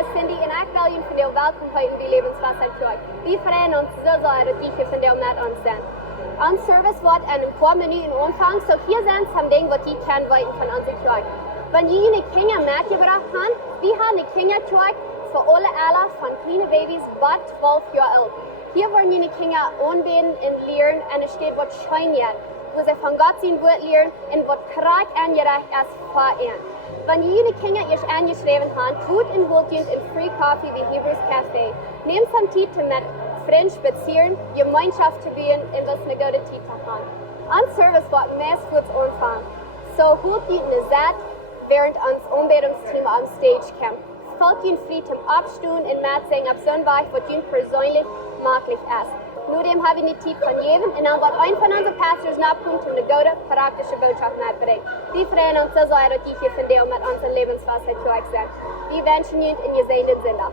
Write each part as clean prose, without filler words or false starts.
is Cindy en ek wil julle van jou welkom heten bij Lebenswasser Kerk. We vrienden ons zo dat die van jou met ons zijn. Ons service wordt in een paar minuten omvang, so hier zijn some dingen wat die kan weten van onze kerk. Wanneer je een kinder metgebracht hebt, we hebben een kinderkerk voor alle allen van kleine baby's tot 12 jaar oud. Hier worden je kinder aanbeden en leren en er steht wat schijnjaar, wo sie von Gott sein Wort lernen und was krass angereicht ist vor ihnen. Wenn jene Kinder erst angeschrieben haben, tut in Wohldienst in Free Coffee wie Hebrews Café. Nehmt some Zeit mit Freunden spazieren, Gemeinschaft zu bauen und was eine gute Zeit zu haben. An Service wird meist kurz anfangen. So holt die eine Zeit, während uns Anbetungsteam am Stage kommt. Folgt ihnen frei zum Abstehen und mitsingen auf so ein Weg, was ihnen persönlich möglich ist. Nur dem habe ich nicht Zeit von jedem und dann wird ein von unseren Pastors nachkommen, um eine gute, praktische Botschaft mitzubringen. Wir freuen uns so sehr, dass die hier von dir mit unserem Lebenswasser zu euch sind. Wir wünschen Ihnen in gesegenen Sinne.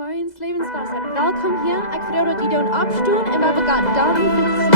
Morgens Lebenswasser. Welkom hier. Ik vertel dat die doen opstoen en we gaan dan fietsen.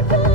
People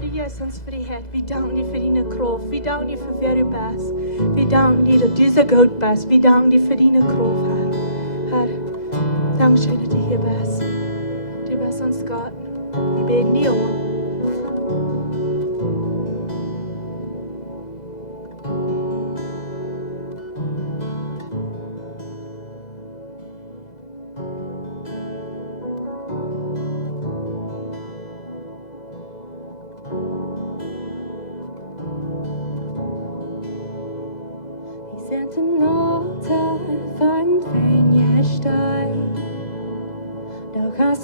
Herre Jesus frihet. Vi danker dig for dine krav. Vi danker dig for hver du bæs. Vi danker dig, at du så godt bæs. Vi danker dig for dine krav, Herre. Herre, dank schön, at du hier bæs. Du bæs uns Gott. Vi beten dig om.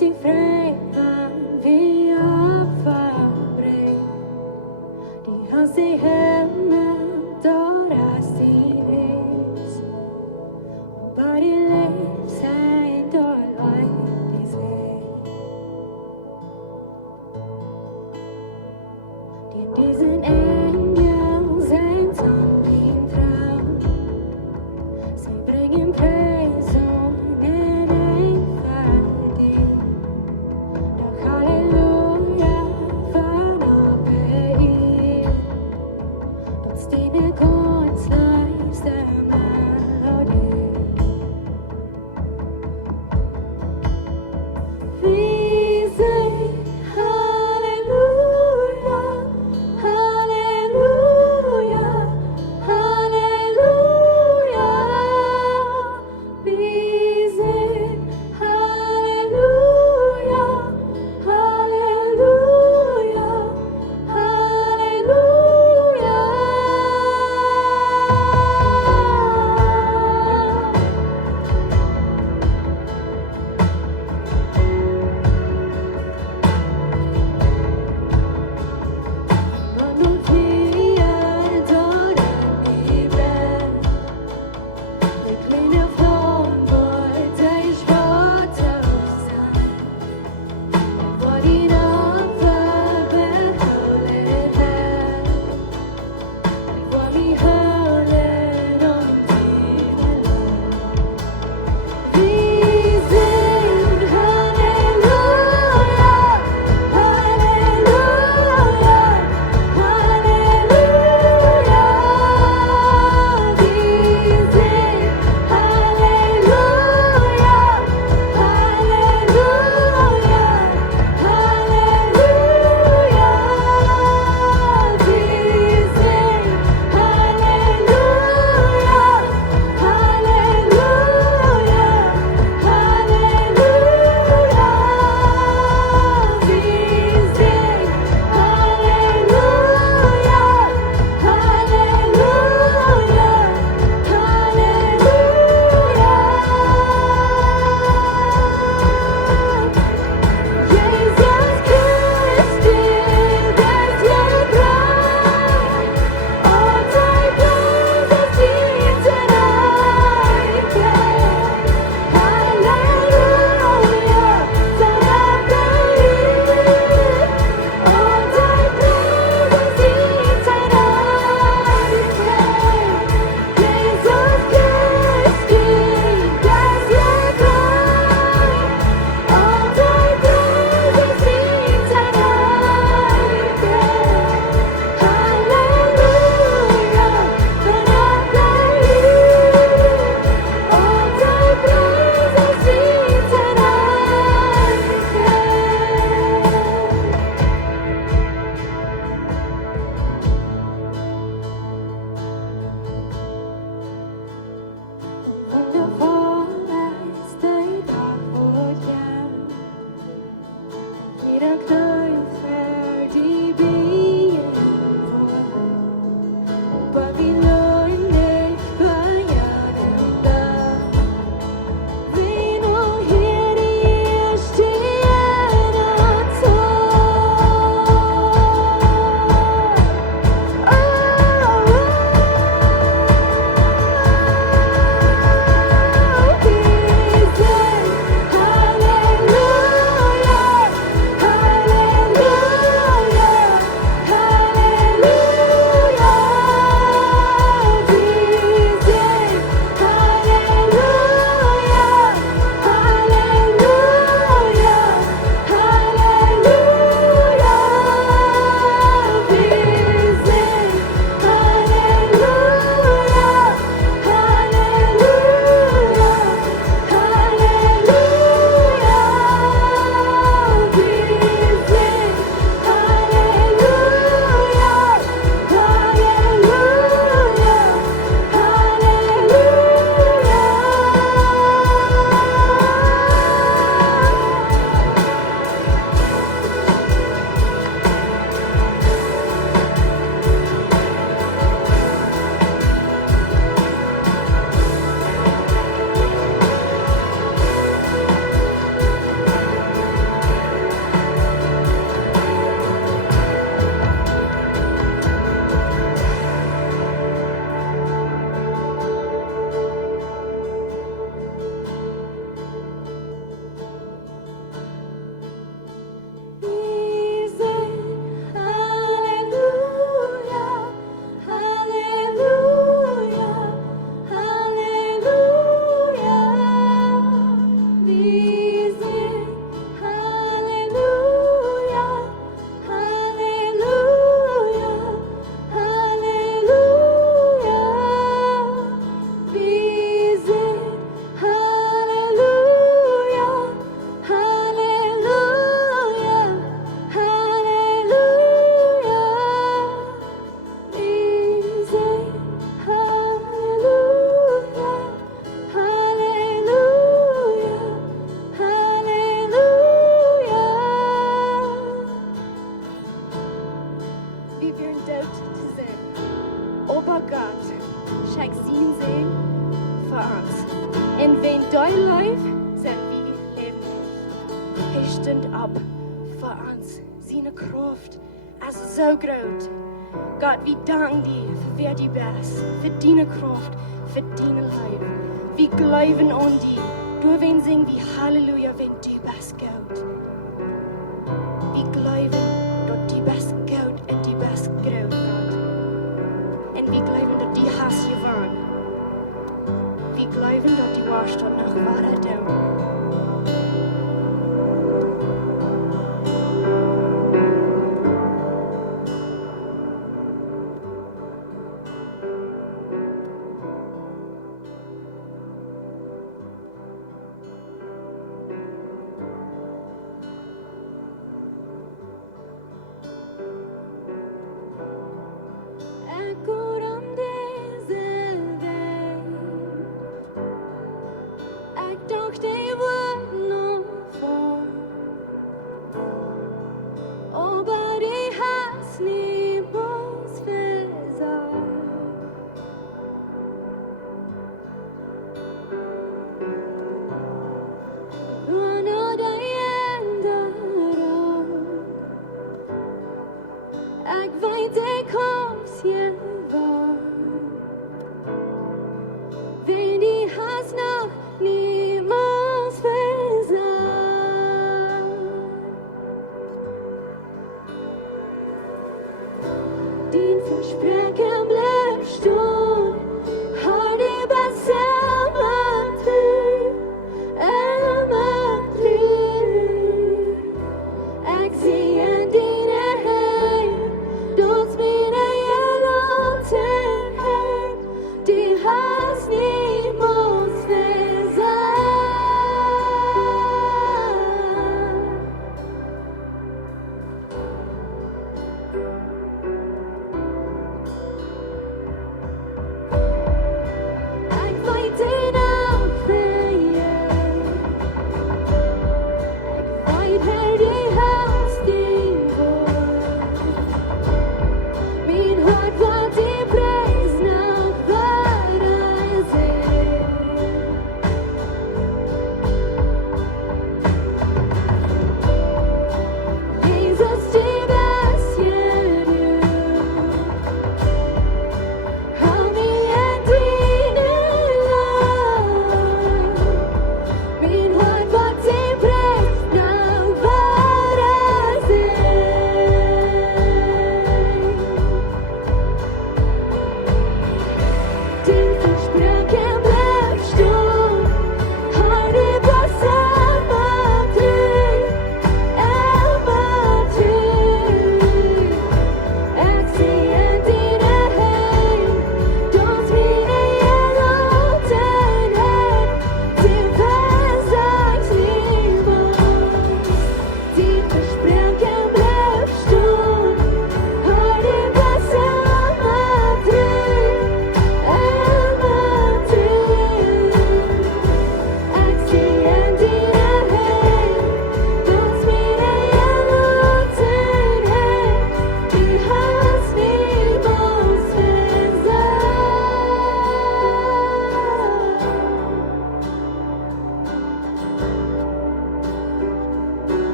Die Freeman wie Opferbring, die hast die Himmel, dort hast die Welt, und bei die Lebensheit dort leid die See. Die diesen Engel sind an die Frau, sie bringen Preis und in ein Verdienst. wie wir in Dood te zijn. Aber Gott schenkt zijn zin voor ons. En wenn dein Leib zijn wie lebendig. Hij stond op voor ons. Zijn kracht is zo groot. Gott, wie dank dir für wer du bist, für deine Kraft, für deine Leib. Wir glauben an dich. Du wirst singen wie Halleluja, wenn du bist Gott. Wir glauben, dass du bist Gott und du bist groß, Gott. Und wir glauben, dass du hast gewonnen. Wir glauben, dass du warst dort nach wahrer Dauer.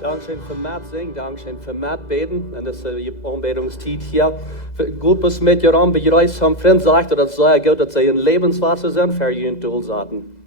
Dankeschön für Matt singen, Dankeschön für Matt beten. Und das ist die Anbetungszeit hier. Gut, bis mit ihr an, bei euch haben Freund sagt, dass sei gut, dass sie ein Lebenswasser sind, für ihren Dulsaten.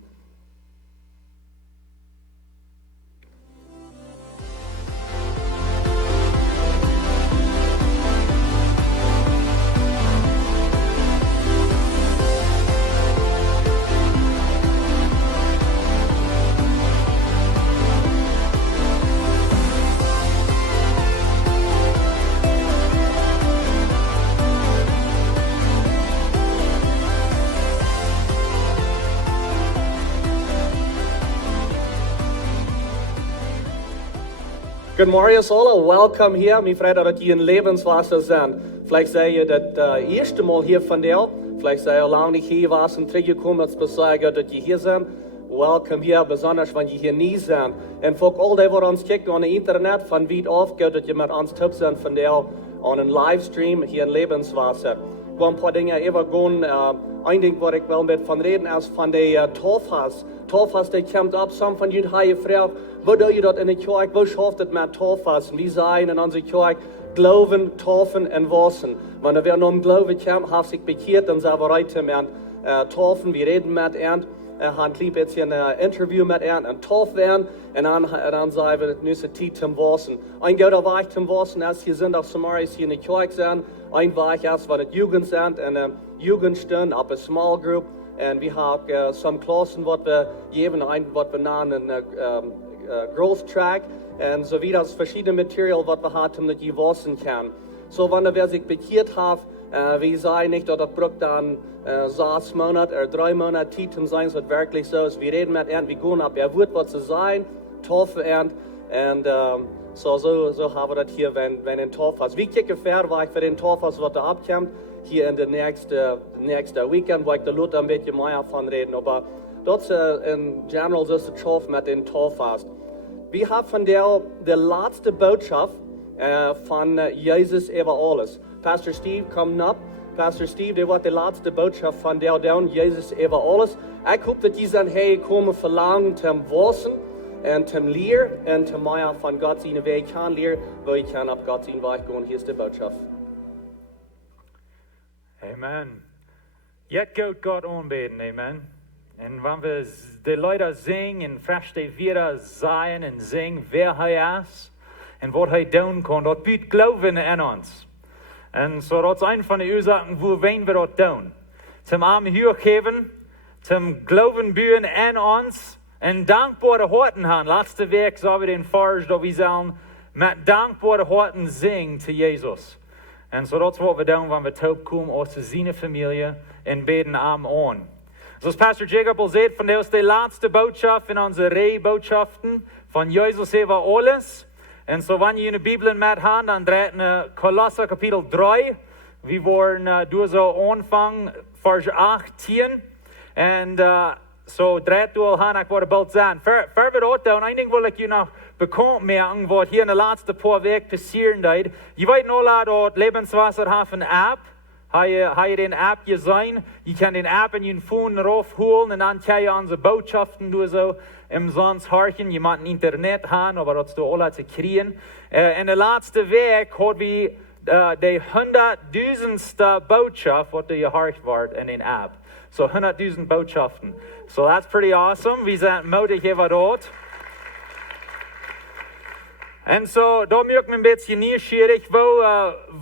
Good morning, alle. Welcome hier. Mir freut dass ihr in Lebenswasser sind. Vielleicht seid ihr das erste Mal hier von dir. Vielleicht seid ihr lange nicht hier warst und zurückgekommen, als besagen, dass ihr hier sind. Welcome hier, besonders wenn ihr hier nie sind. Und für all die, die uns kicken auf Internet, von weit auf, dass ihr mit uns tipps sind von dir an einen Livestream hier in Lebenswasser. Ich will ein paar Dinge übergehen. Ein Ding, was ich will mit von reden, ist von der Tofas. Tofas, der kommt ab, some von ihnen haben gefragt, wo do je dat in de kerk, wo schafft het met tofas? En wie zijn in onze kerk, geloven, tofen en wassen. Wanneer we om geloven komen, heeft zich bekeerd, dan zijn we rijden met tofen, we reden met hen. Han liep jetzt hier een interview met hen, en tof werden, en dan zijn we nu de tijd te wassen. Een goede weg te wassen, als je zijn, dat Samaris hier in de kerk zijn. Een weg is wat het jugend zijn, en jugendstund, op een small group. En we hebben some klassen, wat we geven, een wat we namen growth track und so wie das verschiedene Material, was wir hatten, das je wassen kann. So, wenn wer sich bekehrt hat, wie sei nicht, dass das braucht dann 6 Monate oder 3 Monate Zeit sein, so wirklich so ist. Wir reden mit ihm, wir gehen ab, er wird was zu sein, Taufe und so haben wir das hier, wenn ein Taufe ist. Wie kicken war ich für den Taufe, was da abkommt, hier in der nächsten Weekend, wo ich da Luther ein bisschen mehr von reden, aber dat in general is het schof met een tolvast. We hebben vandaag de laatste boodschap van Jezus over Aules. Pastor Steve komt op. Pastor Steve, die wordt de laatste boodschap van der down Jezus over Aules. Ik hoop dat die zijn hey komen verlangen te wassen en te leren en te meer van God zijn weg kan leren, waar je kan op God zijn weg gaan. Hier is de boodschap. Amen. Jet gaat God aanbeden, amen. En wanneer we de Leute zingen en verstehen wieder sein en zingen wer hij is en wat hij doen kan, dat biedt geloven in ons. En zo dat is een van de ursachen, hoe we dat doen. Zum armen Huur geven, zum geloven buren in ons en dankbare harten haben. Laatste week zagen we den Vers, dat we zullen met dankbare harten zingen te Jezus. En zo dat is wat we doen, wanneer we terug komen uit zijn familie en beden hem aan. Zoals Pastor Jacob al zei, van de laatste boodschap in onze rij boodschaften van Jezus over alles. En zo wanneer je in de Bibel met hand, dan draait naar Kolosser kapitel 3. We worden door zo aanvang vers 18. En zo draait door aan, ik word bald zijn. Voor we dat doen, één ding wil ik je nog bekend maken, wat hier in de laatste paar weken passieren deed. Je weet nog dat Lebenswasser heeft een app. Hij je den app gezien. Je kan den app in je phone raufholen en dan kan je onze boodschappen door zo im Sons harken. Je moet internet gaan, maar dat is door alle te krijgen. En de laatste week hadden we de 100.000ste boodschap wat je hard wordt in een app. So 100.000 boodschappen. So that's pretty awesome. We zijn moedig over dat. En zo, daar merk ik een beetje nieuwsgierig.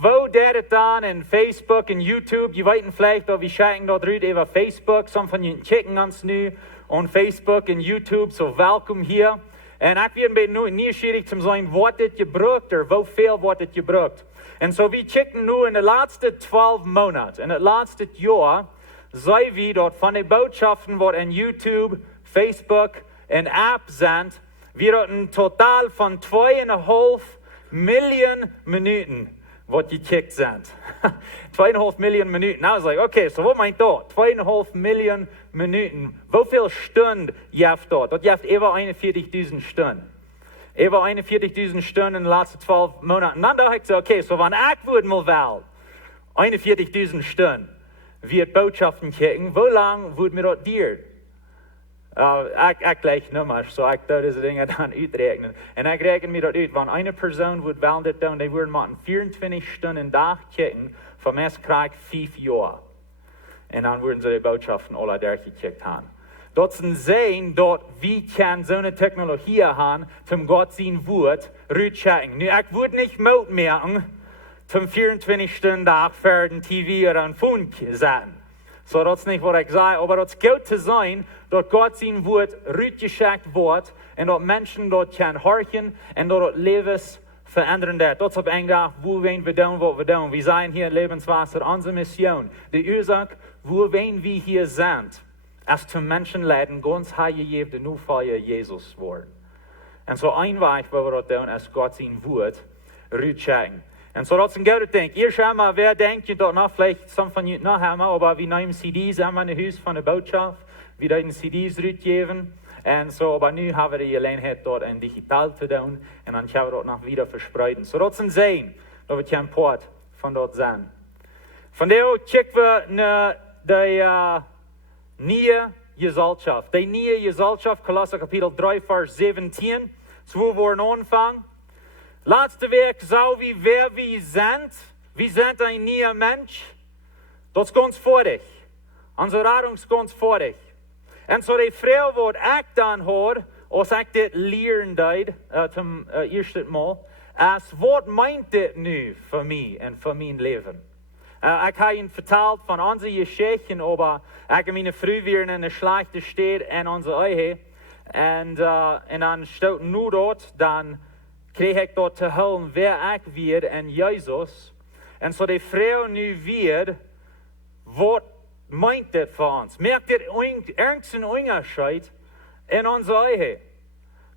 Wo deed het dan in Facebook en YouTube? Je weet vielleicht, dat we kijken dat eruit over Facebook. Some van jullie checken ons nu op Facebook en YouTube. So welkom hier. En ik ben een beetje nieuwsgierig te zijn wat dit gebruikt, of hoeveel wat dit gebruikt. En zo, we checken nu in de laatste 12 maanden, in het laatste jaar, zien we dat van de boodschappen wat in YouTube, Facebook en app zijn, wir hatten een totaal van 2,5 miljoen minuten wat gekickt sind. 2,5 miljoen minuten. Nou, zeg ik, oké, so wat meint dat? 2,5 miljoen minuten. Hoeveel stunden heeft dat? Dat heeft over 41.000 stunden. Over 41.000 stunden in de laatste 12 maanden. En dan dacht ik zo, oké, so wanneer ik woord mal wel 41.000 stunden, wie het boodschappen kijken, hoe lang wordt mir dat duurt? Ik gleich nummer, so ik doe deze dingen dan uitrekenen. En ik reken mir dat uit, wanneer eine Person wordt wel dit doen, die worden maar 24 Stunden dag kijken, van meest krijg 5 jaar. En dan worden ze die boodschappen alle doorgekickt hebben. Dat ze zien dat wie kan zo'n technologie hebben, om God zijn woord uitchecken. Nu, ik word niet moed merken, zum 24 Stunden dag voor de TV oder een phone zetten. So, dat is niet wat ik zei, aber het is goed te zijn dat God zijn woord uitgecheckt wordt en dat mensen dat kan horen en dat het levens veranderen. Dat is op een dag, wo we doen wat we doen. We zijn hier in Lebenswasser, onze mission. De oorzaak, wo we hier zijn, is te mensen leiden, ganz gegeven de nu voor Jezus worden. En zo een weg, waar we dat doen, is God zijn woord uitchecken. En so dat is een goede ding. Eerst einmal, wer denkt je dat nog, vielleicht some van jullie nog hebben, aber we nemen CD's einmal in huis van de boodschap. We doen CD's uitgeven. En so, aber nu hebben we de gelegenheid dat in digitaal te doen. En dan gaan we dat nog weer verspreiden. So dat is een zijn, dat we geen poort van dat zijn. Vandaar kijken we naar de Niee Jesalschoft. De Niee Jesalschoft, Kolosser kapitel 3, vers 17. So we worden aanvangen. Laatste week zou wie wer wie zijn. We zijn een nieuwe mens. Dat is ganz vorig. Onze radung is ganz vorig. En zo die vrouw wat ik dan hoor, als ik dit leren deed, zum eerste mal, is wat meint dit nu voor mij en voor mijn leven? Ik heb je verteld van onze geschichten, aber ik heb mijn vrouw weer in een slechte staat en onze eigen. En dan staat nu dat, dan kreeg ik dat te horen wer ik weer en Jezus. En zo die vrouw nu weer, wat meint dit voor ons? Merkt dit ergens een onderscheid in onze eigen?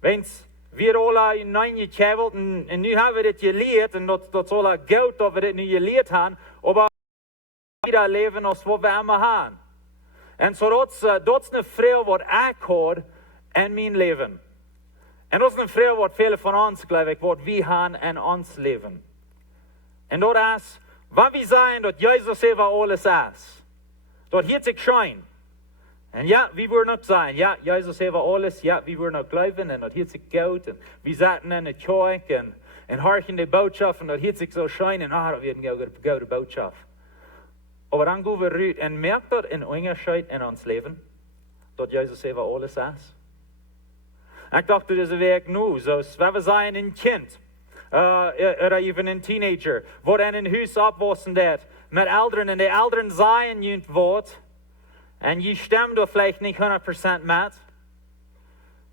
Wens wir alle in neun gekeveld en nu hebben we dit geleerd en dat is alle goed dat we dit nu geleerd hebben, maar wieder leven als wat we immer hebben. En zo dat is een vrouw wat ik hoor in mijn leven. En dat is een vrouw wat vele van ons, geloof ik, wat we hebben in ons leven. En dat is, wat we zeggen dat Jezus even alles is. Dat hier zich schijn. En ja, we worden ook zijn, ja, Jezus heeft alles, ja, we worden ook geloven en dat hier zich goed. En we zaten in de kerk en harken de boodschap en dat hier zich zo schijn en dat wordt een goede boodschap. Maar dan gaan we uit en merkt dat een onderscheid in ons leven, dat Jezus even alles is. Ik dacht deze week nu, zoals we zijn een kind, of even een teenager, wat in een huis opwassen dat, met ouderen en de ouderen zijn je wat, en je stemt er vielleicht niet 100% met.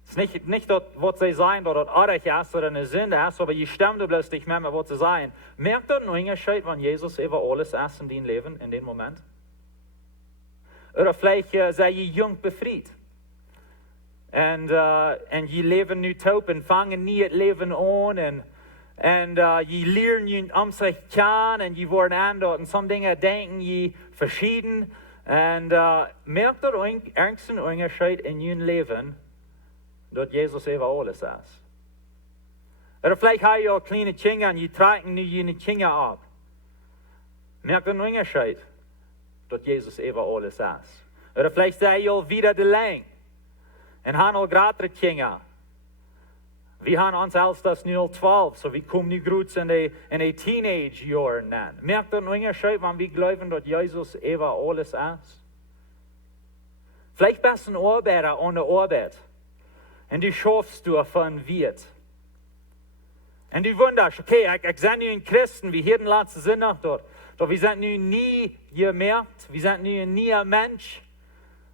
Het is niet dat wat ze zeggen dat het aardig is of een zonde is, maar je stemt er bloos niet met wat ze zeggen. Merkt dat een onderscheid van Jezus even alles is in die leven, in dit moment? Of vielleicht zijn je jong bevrijd. En je leven nu taub en vangen niet het leven aan. En je leren je om zich kennen en je worden aan dat. En sommige dingen denken je verschieden. En merkt er ergens een onderscheid in je leven dat Jezus even alles is. Of vielleicht heb je al kleine kinderen en je trekt nu je kinderen op. Merkt er een onderscheid dat Jezus even alles is. Of vielleicht zijn je al wieder de lijn. En han al grotere kinderen. We hebben ons oudste nu al 12, so we komen nu groot in de teenage jaren. Merkt dat een onderscheid, want we geloven dat Jezus even alles is. Vielleicht bist du ein Arbeiter an der Arbeit. Und du schaffst du von wird. Und du wunderst, okay, ich bin nu ein Christen, wie hier den letzten Sonntag dort. Doch wir sind nu nie gemerkt, wir sind nu nie ein Mensch.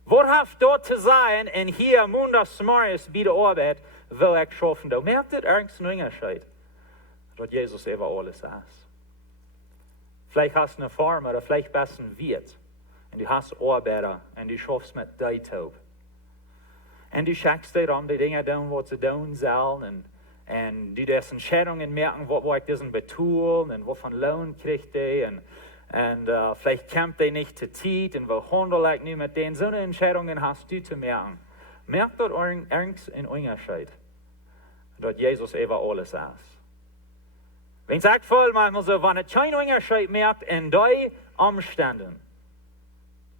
Wat heeft dat te zijn en hier mondags morgens bij de arbeid wil ik schaffen? Dan merkt het ergens een onderscheid dat Jezus even alles is. Vielleicht hast du eine Farm oder vielleicht bist du ein Wirt und du hast Arbeiter und du schaffst mit deinem Taub. Und du schaust dir um die Dinge tun, was sie tun sollen und du das Entscheidungen merken, wo ich diesen betue und wovon Lohn kriegt die und vielleicht kämpft er nicht zu tief und will handle ich nicht mit denen. So eine Entscheidungen hast du zu merken. Merkt dort ergens ein Unterscheid, dass Jesus eben alles ist. Wenn es echt voll manchmal so, wenn es kein Unterscheid merkt in deinen Umständen,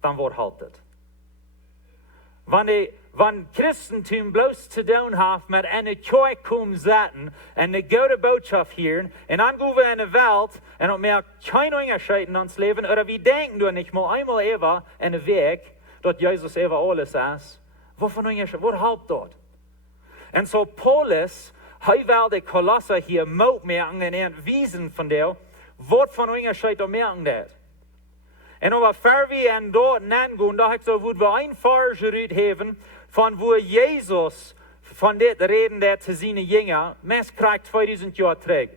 dann wird haltet. Wann Christentum bloß zu tun hat mit einer Kirche kommen zaten und eine gute Botschaft hören und dann gehen wir in die Welt und auch mehr keine Unterscheid in uns Leben oder wir denken nur nicht mal einmal ever in den Weg, dort Jesus ever alles ist. Wovon Unterscheid? Was halbt dort? Und so Paulus, hij will die Kolosser hier mout merken und entwiesen von der, was von Unterscheid da merken dat. Und aber fair wir an dort angehen, da ich so, wo wir ein Fargerüt haben, von wo Jesus von det reden, der zu seinen Jünger, mest kriegt 2000 Jahre trägt.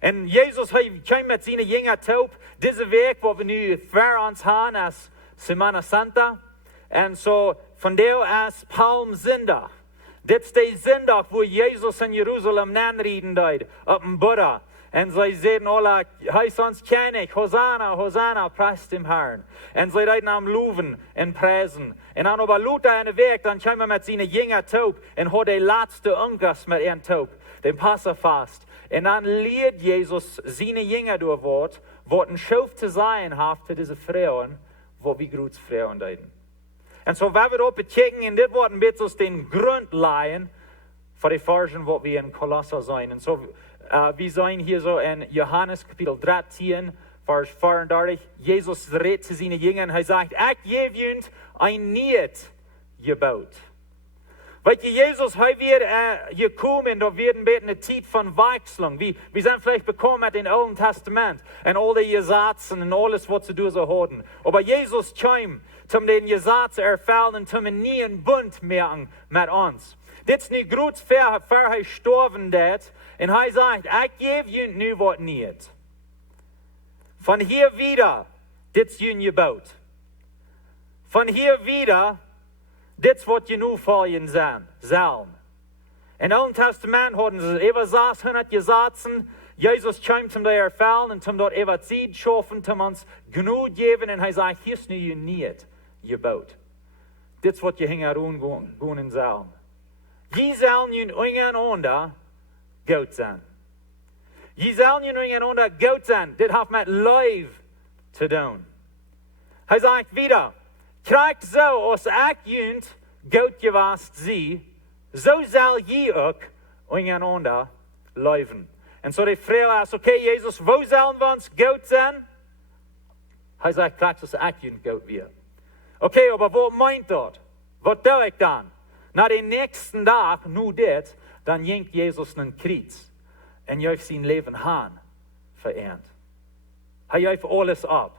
Und Jesus kam mit seinen Jüngern taub, diese Weg, wo wir nu vor uns haben, als Semana Santa, und so von der als Palmsonntag. Das ist der Sonntag, wo Jesus in Jerusalem anreden deed, auf dem Buddha. Und sie sagen alle, heißt uns König, Hosanna, Hosanna, preist dem Herrn. Und sie reden am Loven und Preisen. Und dann aber Luther in den Weg, dann kam er mit seinen Jüngern taub und hat den letzten Ungas mit ihren taub, den Passafast. Und dann lehrt Jesus seine Jünger durch Wort, was ein Schuf zu sein hat für diese Frauen, wo wir gut Frauen deuten. Und so, wenn wir dort checken, in das Wort ein bisschen den Grund leihen, für die Forschung, was wir in Kolosser sein. Und so, wir sein hier so in Johannes Kapitel 13, Vers 34. Jesus redet zu seinen Jüngern, er sagt, ich gebe euch ein Niet gebaut. Weil Jesus, er wird gekommen, da wird eine Zeit von Wechselung. Wir sind vielleicht bekommen mit dem Alten Testament und all die Gesetze und alles, was zu tun so haben. Aber Jesus kam, um den Gesetze erfüllen und um einen neuen Bund machen mit uns. Das ist nicht gut, für er gestorben hat. Und er sagt, ich gebe euch nu was nicht. Von hier wieder, das ist euch gebaut. Von hier wieder, das wird ihr nu folgen sollen. Im Alten Testament hatten sie über 600 Gesetze. Jesus kam zum der erfüllen und zum dort über Zeit schaffen, zum uns genug geben. Und er sagt, hier ist nu nicht gebaut. Das wird ihr herumgehen sollen. Je sollen nun untereinander gut sein. Je sollen nun untereinander gut sein. Das hat mit Leib zu tun. Er sagt wieder, kriegt so, als ich gut gewast sie, so soll je auch untereinander leben. Und so die Frau sagt, okay, Jesus, wo sollen wir uns gut sein? Er sagt, kriegt es ich gut wird. Okay, aber wo meint dort? Was tue ich dann? Na den nächsten Tag, nu dit, dann jenkt Jesus einen Kreuz und juift sein Leben han verehrt. Er juift alles ab.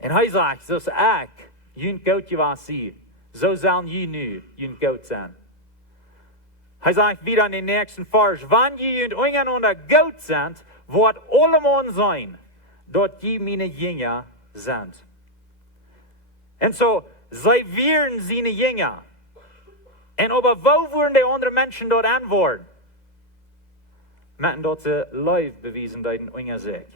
Und er sagt, so ist ich, jünt gut gewas sie, so sollen je nu jünt gut sein. Er sagt wieder in den nächsten Vers, wann je jünt untereinander gut sind, wird allemal sein, dort je meine Jünger sind. Und so, sie werden seine Jünger. En aber wo würden die anderen Menschen dort antworten? Met dort ze Leib bewiesen deuten unter sich.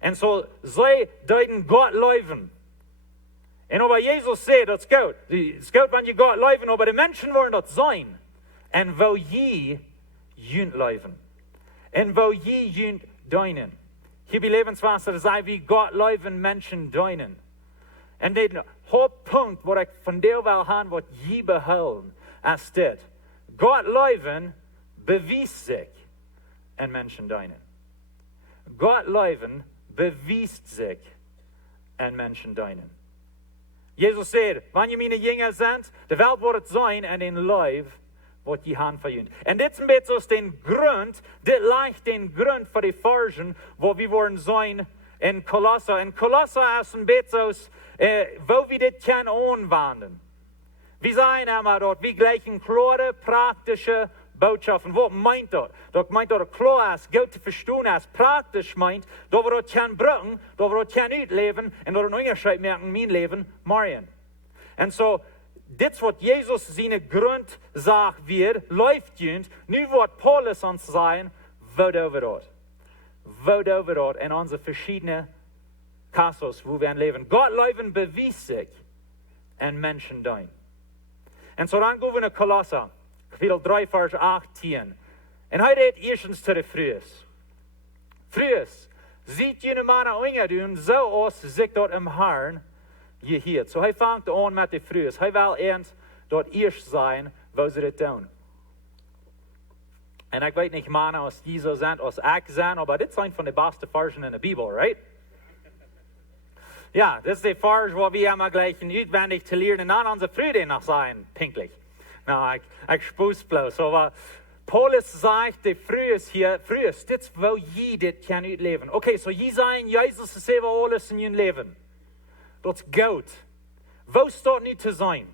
En so, sie deuten Gott leuven. En aber Jesus sagt, das ist gut. Es ist gut, wenn ihr Gott leuven, aber die Menschen wollen dort sein. En wo je jünt leuven. En wo je jünt deinen. Hier bei Lebenswasser sei wie Gott leuven Menschen deinen. En den Hauptpunkt, wo ich von der will haben, was je behalten, ist das. Gott leuven bewies sich in Menschen deinen. Gott leuven bewies sich in Menschen deinen. Jesus sagt, wenn ihr meine Jünger seid, die Welt wird sein und den Leib wird die Hand verjüngt. Und das ist ein bisschen den Grund, das leicht den Grund für die Forschung, wo wir wollen sein in Kolosser. In Kolosser ist ein bisschen wo wir das können anwenden. Wir sagen einmal dort, wir gleichen klare, praktische Botschaften. Was meint dort? Dort meint dort klar ist, gut zu verstehen ist, praktisch meint, da wir dort können brücken, da wir dort können ausleben und dort einen Unterschied merken, mein Leben, Marien. Und so, das, was Jesus seine Grundsache wird, läuft jünd, nu wird Paulus uns sagen, wo da wir dort. Wo da wir dort in unsere verschiedenen Kassos, wo wir leben. Gott leuven bewies sich in Menschen dein. Und so dann gehen wir in Kolosser, Kapitel 3, Vers 18. Und heute redet erstens zu den Frühes. Frühes, sieht jene Männer umgehen, so aus sich dort im Herrn, hier. So hij fängt an mit den Frühes. Hij will erst dort erst sein, wo sie das tun. Und ich weiß nicht, Männer, als die so sind, als ich sind, aber das sind von den besten Versen in der Bibel, right? Ja, das ist die Vers, wo wir immer gleich auswendig zu lernen, und unsere Frühe noch sein, pinklich. Na, ich spuß bloß, aber Paulus sagt, die Frühes hier, Frühes, das wo jeder kann leben. Okay, so je sein, Jesus ist selber alles in ihrem Leben. Das ist gut. Wo ist dort nicht zu sein?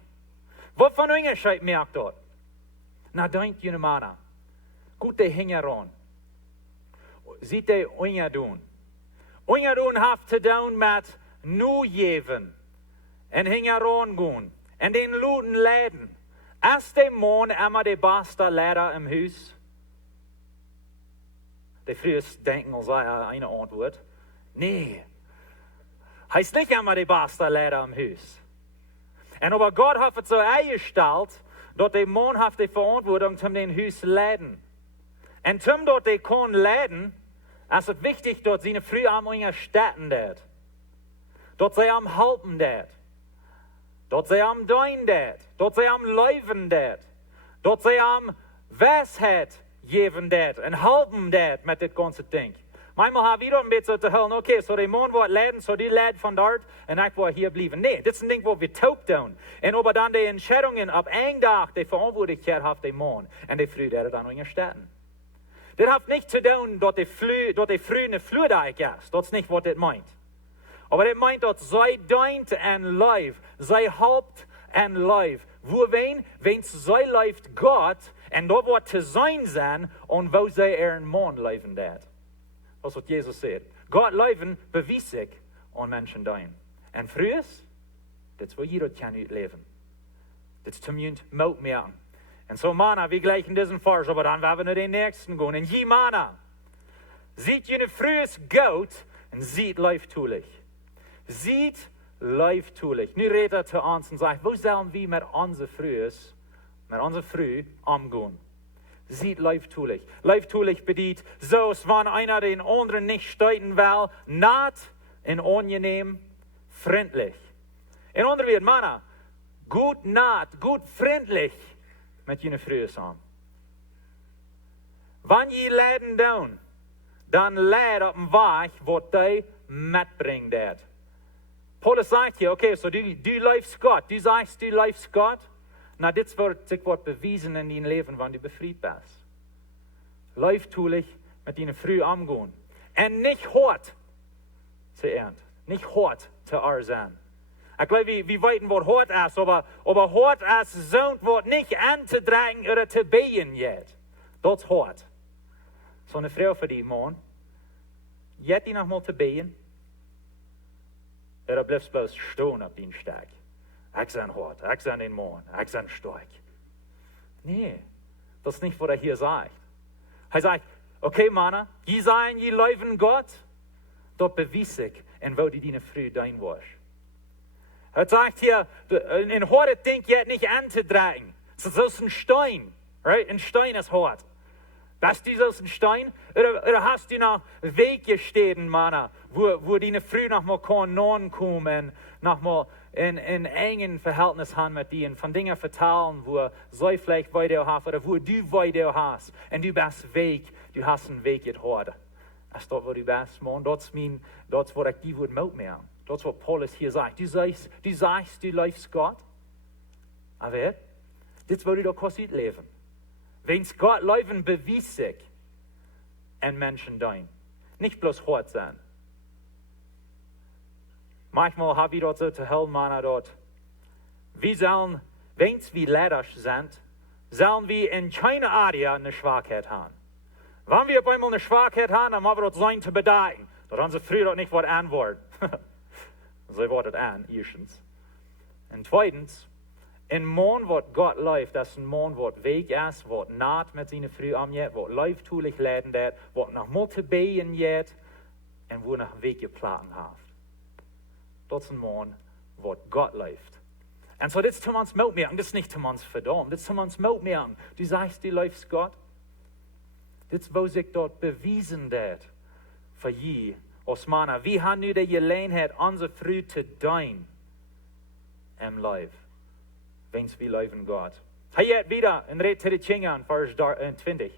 Was von Unterschied merkt dort? Na, denkt ihr Männer. Gut, die hängen an. Sieht die Unger tun. Unger tun hat zu tun mit nu geben. Und hängen an gehen. Und den Luten läden. Ist der Mann immer der beste Lehrer im Haus? Die Frühes denken, als sei eine Antwort. Nee. Heißt nicht immer der beste Lehrer im Haus. Und aber Gott hat es so eingestellt, dass der Mann hat die Verantwortung zum den Haus leiden. Und zum dort die kann leiden, ist es wichtig, dass sie eine früh am Städten dort. Dort sie am helfen dort. Dort sie am dein dort. Dort sie am leben dort. Dort sie am Weisheit geben dort. Und helfen dort mit dem ganzen Ding. Manchmal haben wir ein bisschen zu hören, okay, so der Mann wird leiden, so die leiden von dort, und ich will hier bleiben. Nee, das ist ein Ding, wo wir taub tun. Und aber dann die Entscheidungen ab einem Tag, die Verantwortlichkeit hat der Mann, und die Früh, der dann in den Städten. Das hat nicht zu tun, dass die Früh eine Flurdeig ist. Das ist nicht, was das meint. Aber das meint, dass sei deint und live, sei Haupt und live. Wo wenn sei läuft Gott, und da wird zu sein, und wo sei ein Mann leben wird. Das ist, was Jesus sagt. Gott leben bewies sich an Menschen dein. Und frühes, das will jeder kann nicht leben. Das ist zumindest Mut merken. Und so, Männer, wir gleichen diesen Vers, aber dann werden wir den nächsten gehen. Und je Männer, sieht ihr frühes Gott und sieht leiftulich. Sieht leiftulich. Nu redet er zu uns und sagt, wo sollen wir mit unser Früh umgehen? Sieht leiftulich. Leiftulich bedeutet, so als wenn einer den anderen nicht steiten will, naht und angenehm, freundlich. In anderen Worten, Männer, gut naht, gut freundlich mit jener Frühe an. Wenn ihr leiden tun, dann leid auf dem Weg, was die mitbringt. Paulus sagt hier, okay, so du läufst Gott, du sagst, du läufst Gott, na, das wird bewiesen in deinem Leben, wenn du befreit bist. Leiftulich mit ihnen früh umgehen. Und nicht hart zu ernten. Nicht hart zu sein. Ich glaube, wir weiten, was hart ist, aber hart ist, so wird nicht anzudrängen oder zu beten jetzt. Das ist hart. So eine Frau für die Mann, jetzt die noch mal zu beten, oder bleibst bloß stehen auf den Steg. Ich bin hart, ich bin den Mann, ich bin stark. Nee, das ist nicht, was er hier sagt. Er sagt, okay, Männer, je sein, je leben Gott, dort bewies ich, und wo die deine früh dein warst. Er sagt hier, in harte Ding jetzt nicht anzudrängen. Das ist ein Stein, right? Ein Stein ist hart. Bist du so ein Stein? Oder hast du noch Wege stehen, Männer, wo deine früh noch mal kommen, noch mal in engen Verhältnis haben mit dir, von Dingen verteilen, wo sie vielleicht weiter haben, oder wo du weiter hast. Und du bist Weg, du hast einen Weg jetzt heute. Das ist dort, wo du bist, Mann. Das ist, wo ich die Wort Mut mehr. Das ist, was Paulus hier sagt. Du sagst, du läufst Gott. Aber das ist, wo du da kannst leben. Wenn es Gott leben, bewies sich ein Menschen dein. Nicht bloß hart sein. Manchmal habe ich dort so zu hören, Männer dort. Wir sollen, wenn wir Lehrer sind, sollen wir in keiner Area eine Schwachheit haben. Wenn wir auf einmal eine Schwachheit haben, dann haben wir dort sein zu bedeuten. Dann haben sie früher dort nicht was antworten. Sie wartet an, erstens. Und zweitens, ein Mann, was Gott läuft, das ist ein Mann, was Weg ist, was naht mit seinen Früh am Jet, was leiftulich leiden wird, was nach Multibeen jet, und wo nach Weg geplant hat. Das ist ein Mann, was Gott läuft. Und so, das ist zum uns Mut merken, das ist nicht zum uns verdammt, das ist zum uns Mut merken. Du sagst, du läufst Gott. Das ist, wo sich dort bewiesen wird, für je, als Männer. Wir haben nur die Gelegenheit, unsere Früh zu dein. im Leib, wenn's wie leuven Gott. Hij gaat wieder en redt de Tjinga in vers 20.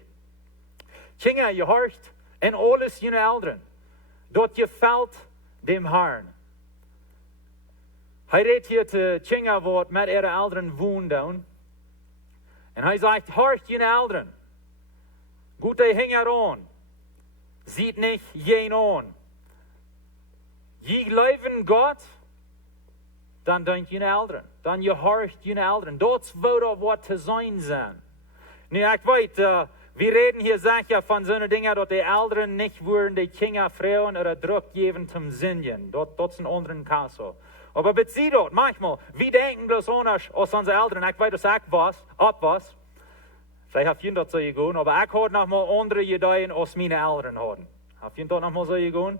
Tjinga, je hoort en alles je elderen, dat je valt dem Herrn. Hij redt hier te Tjinga wat met ihre elderen woon. En hij zegt, hoort je elderen. Goed, hij hing aan. Ziet niet geen aan. Je leuven Gott, dan denkt je elderen. Dan je hoort je elderen. Dat is wat te zijn. Nu, ik weet, we reden hier zeker van zo'n dingen dat de elderen niet worden, de Kinder, vrouwen, er druk geven zum zingen. Dat is een andere kaso. Aber bezie dat, manchmal, we denken bloß anders als onze elderen. Ik weet dat ik was. Vielleicht habt ihr das so gegangen, aber ich hatte noch mal andere Ideen, als meine Eltern hatten. Habt ihr das noch mal so gegangen?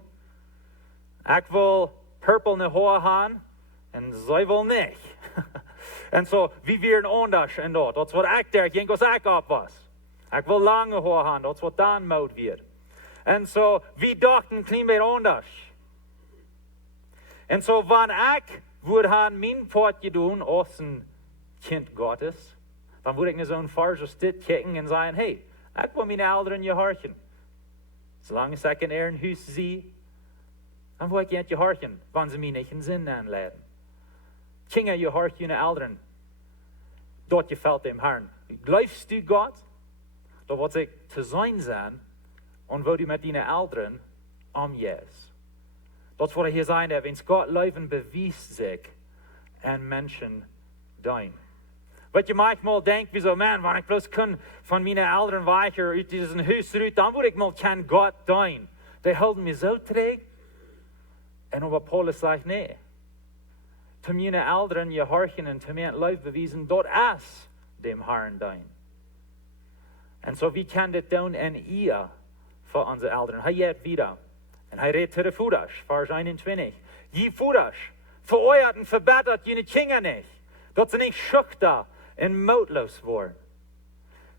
Ich will purple Haare haben, und sie will nicht. Und so, wie wir anders in das. Das ist, was ich denke, was ich was. Ich will lange Haare haben, das ist, was dann Mode wird. Und so, wir dachten, klein bisschen anders. Und so, wenn ich würde haben, mein Part getan, als ein Kind Gottes, dan moet ik naar zo'n vers als dit kijken en zeggen, hey, ik wil mijn ouderen je hartje. Zolang ik in een huis zie, dan wil ik je hartje, wanneer ze mij niet in zin aanleiden. Kinga je hartje naar ouderen, dat je valt dem Herrn. Gleifst du Gott, dat wat ik te zijn, en wat u met die ouderen omjes. Dat is wat hier zijn, dat wens Gott leven bewijst zich en mensen dein. Wat je manchmal denkt, wie so, man, wenn ich bloß kann von meinen Eltern weicher aus diesem Haus raus, dann würde ich mal kein Gott dein. Die halten mich so träge. Und aber Paulus sagt, nee. Zu meinen Eltern je horchen und zu mir Leib bewiesen, dort es dem Herrn dein. Und so, wie kann das tun in ihr für unsere Eltern? Er geht wieder. Und er redet zu den Fudas, Vers 21. Je Fudas, vereuert und verbessert jene Kinder nicht, dass sie nicht schüchtern en moutloos worden.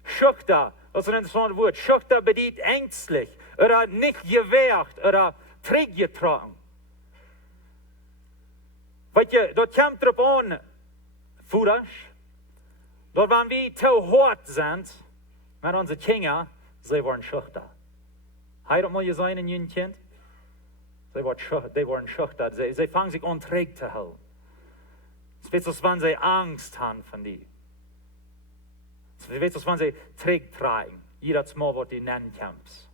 Schuchter, dat is een interessant woord. Schuchter bedient ängstlich, oder nicht gewecht, oder teruggetrokken. Weet je, dat komt erop aan, voeders, dat wanneer we te hard zijn met onze kinderen, zij worden schuchter. Heb je dat mal gezien in je kind? Zij worden schuchter. Zij vangen zich aan terug te houden. Es wird so, als wenn sie Angst haben von dir. Es wird so, als wenn sie zurücktragen. Jedes Mal, was du nennen kannst.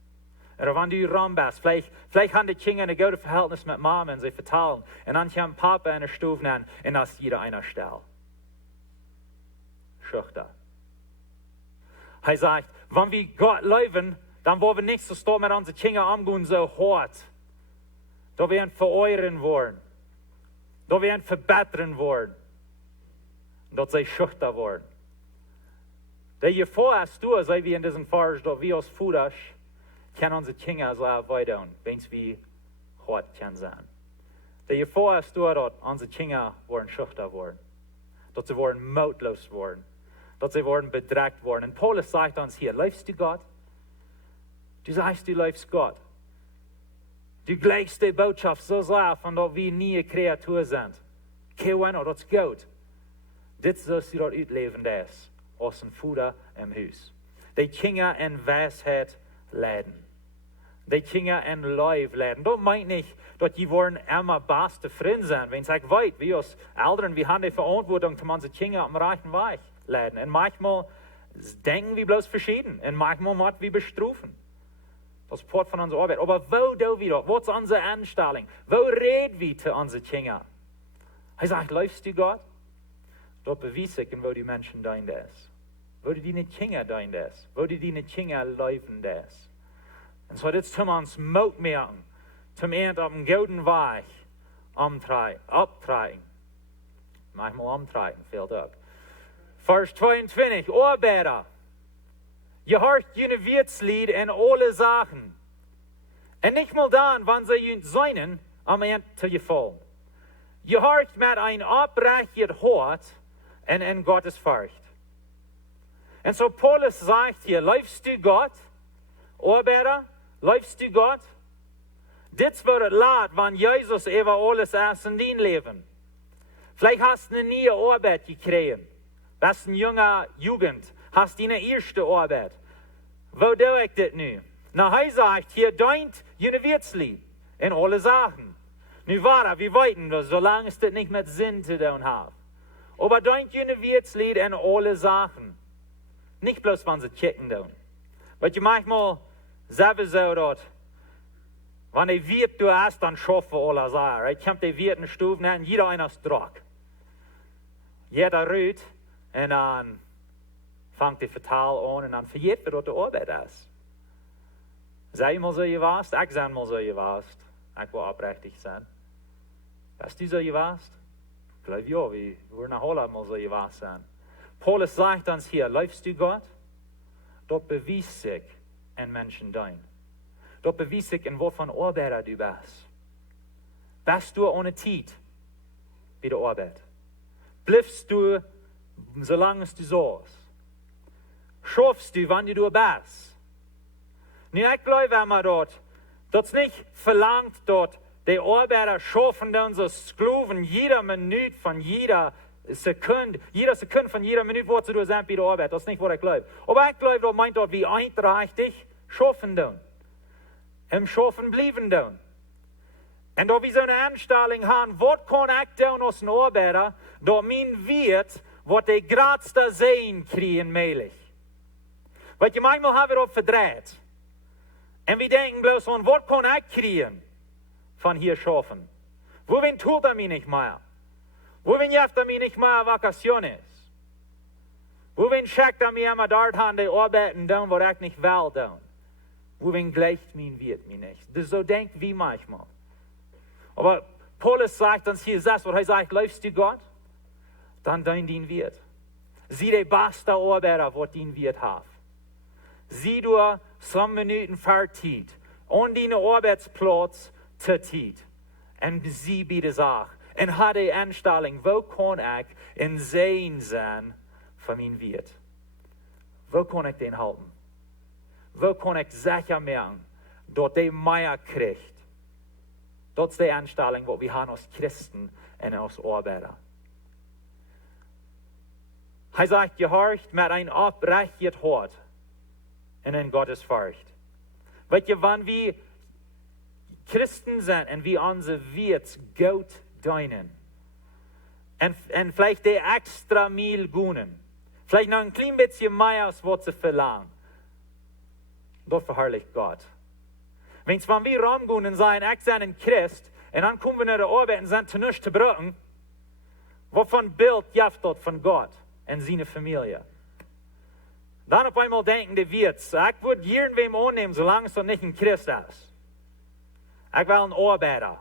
Oder wenn du rum bist, vielleicht haben die Kinder ein gutes Verhältnis mit Mama und sie verteilen. Und dann kommt Papa eine Stufe an und das ist jeder einer Stelle. Schüchter. Er sagt, wenn wir Gott leben, dann wollen wir nicht so stark mit unseren Kindern umgehen, so hart. Da werden vereuren wollen. Da werden verbessern worden. Dat zij schuchter worden. Dat je voorast du, zei wie in diesem Vers, dat wir als Fudas, können unsere Kinder so weiter, wenn wir hart können sein. Dat je voorast du, dat unsere Kinder worden schuchter worden. Dat sie worden mautlos worden. Dat sie worden bedrängt worden. Und Paulus sagt uns hier, liebst du Gott? Du sagst, du liebst Gott. Du gleichst die Botschaft so sehr, von dass wir nie Kreatur sind. Kein dat is goed. Dit is zoals je dat uitleven is, als een voeder im huis. Die Kinder in wijsheid leiden. Die Kinder in Leib leiden. Dat meint nicht, dat je worden immer beste vrienden zijn. Wenn ik weet, wie als Eltern, wir haben die Verantwortung, dass unsere Kinder am rechten Weg leiden. Und manchmal denken wir bloß verschieden. Und manchmal müssen wir bestrafen. Das ist Part von unserer Arbeit. Aber wo tun wir das? Was ist unsere Anstellung? Wo reden wir zu unseren Kindern? Er sagt, liebst du Gott? Dort beweist ich, wo die Menschen dein ist. Wo die deine Kinder dein ist. Wo die deine Kinder leben ist. Und so das tun wir uns Mut merken. Zum Ende auf dem guten Weg abtreiben. Manchmal umtreiben, fehlt auch. Vers 22, Arbeiter. Je hört jene Wirtslied in alle Sachen. Und nicht mal dann, wenn sie seinen, am Ende zu gefallen. Je hört mit ein abrechtet Hort und in Gottes Furcht. Und so Paulus sagt hier, liebst du Gott? Arbeiter, liebst du Gott? Dit wird leid, wenn Jesus über alles erst in dein Leben. Vielleicht hast du eine neue Arbeit gekriegt. Bist ein junger Jugend, hast deine erste Arbeit. Wo tue ich das nu? Na, er sagt hier, deint jene Wirtslied in alle Sachen. Nu war wir weiten, solange es das nicht mit Sinn zu tun hat. Aber deint jene Wirtslied in alle Sachen. Nicht bloß, wenn sie kicken tun. Weil je manchmal selber so dort, wenn die Wirt du hast, dann schaffen alle Sachen. Ich komme die Wirt in Stufen und jeder einer ist Druck. Jeder rührt und dann fängt die Vertal an und dann verjährt dort die Arbeit aus. Sei mal so gewast, ich sei mal so gewast. Ich will aufrichtig sein. Bist du so gewast? Vielleicht ja, wir nach Holland mal so gewast sein. Paulus sagt uns hier, läufst du Gott? Dort bewies sich ein Menschen dein. Dort bewies sich, in was von Arbeiter du bist. Bist du ohne Tiet bei der Arbeit? Bliffst du, solange du sollst? Schaffst du, wann du bist? Nee, ich glaube, wenn man dort nicht verlangt, dort die Arbeiter schaffen dann so Skluven jeder Minute von jeder Sekunde von jeder Minute, wo du sind bei der Arbeit. Das ist nicht, was ich glaube. Aber ich glaube, dort meint dort, wie einträchtig schaffen dann. Im Schaffen blieben dann. Und da wir so eine Anstellung haben, was kann ich tun als ein Arbeiter, da mein wird, was die gerade da sehen kriegen, mählich. Weil die manchmal haben wir das verdreht. Und wir denken bloß an, was kann ich kriegen von hier schaffen? Wohin tut er mich nicht mehr? Wohin jeft er mich nicht mehr Vacaciones? Wohin schickt er mich immer dort an die Arbeiten tun, wo ich nicht will tun? Wohin gleicht mein wird mich nicht? Das so denkt wie manchmal. Aber Paulus sagt uns hier, das, was er sagt, läufst du Gott? Dann dein Dien wird. Sieh die beste Arbeiter, was dein wird hat. Sieh du, so Minuten vertiet, und deine Arbeitsplatz zertiet. Und sieh bei der Sache. Und hat die Anstellung, wo kann ich in Sehen sein von meinem Wirt? Wo kann ich den halten? Wo kann ich sicher merken, dass der mehr kriegt? Das ist die Anstellung, die wir haben als Christen und als Arbeiter. Er sagt, gehorcht mit ein aufrechtes Hort und in Gottes Furcht. Weil ihr, wenn wir Christen sind und wir unser Wirt Gott dienen und vielleicht die extra Mehl gönnen, vielleicht noch ein klein bisschen mehr als was sie verlangen, dort verherrlicht Gott. Wenn wir rumgehen und sagen, ich bin ein Christ, und dann kommen wir nach der Arbeit und sind zu nichts zu brücken, wovon Bild jaft dort von Gott und seine Familie? Dann auf einmal denken die Wirts, ich würde irgendwem annehmen, solange es doch nicht ein Christ ist. Ich will ein Arbeiter.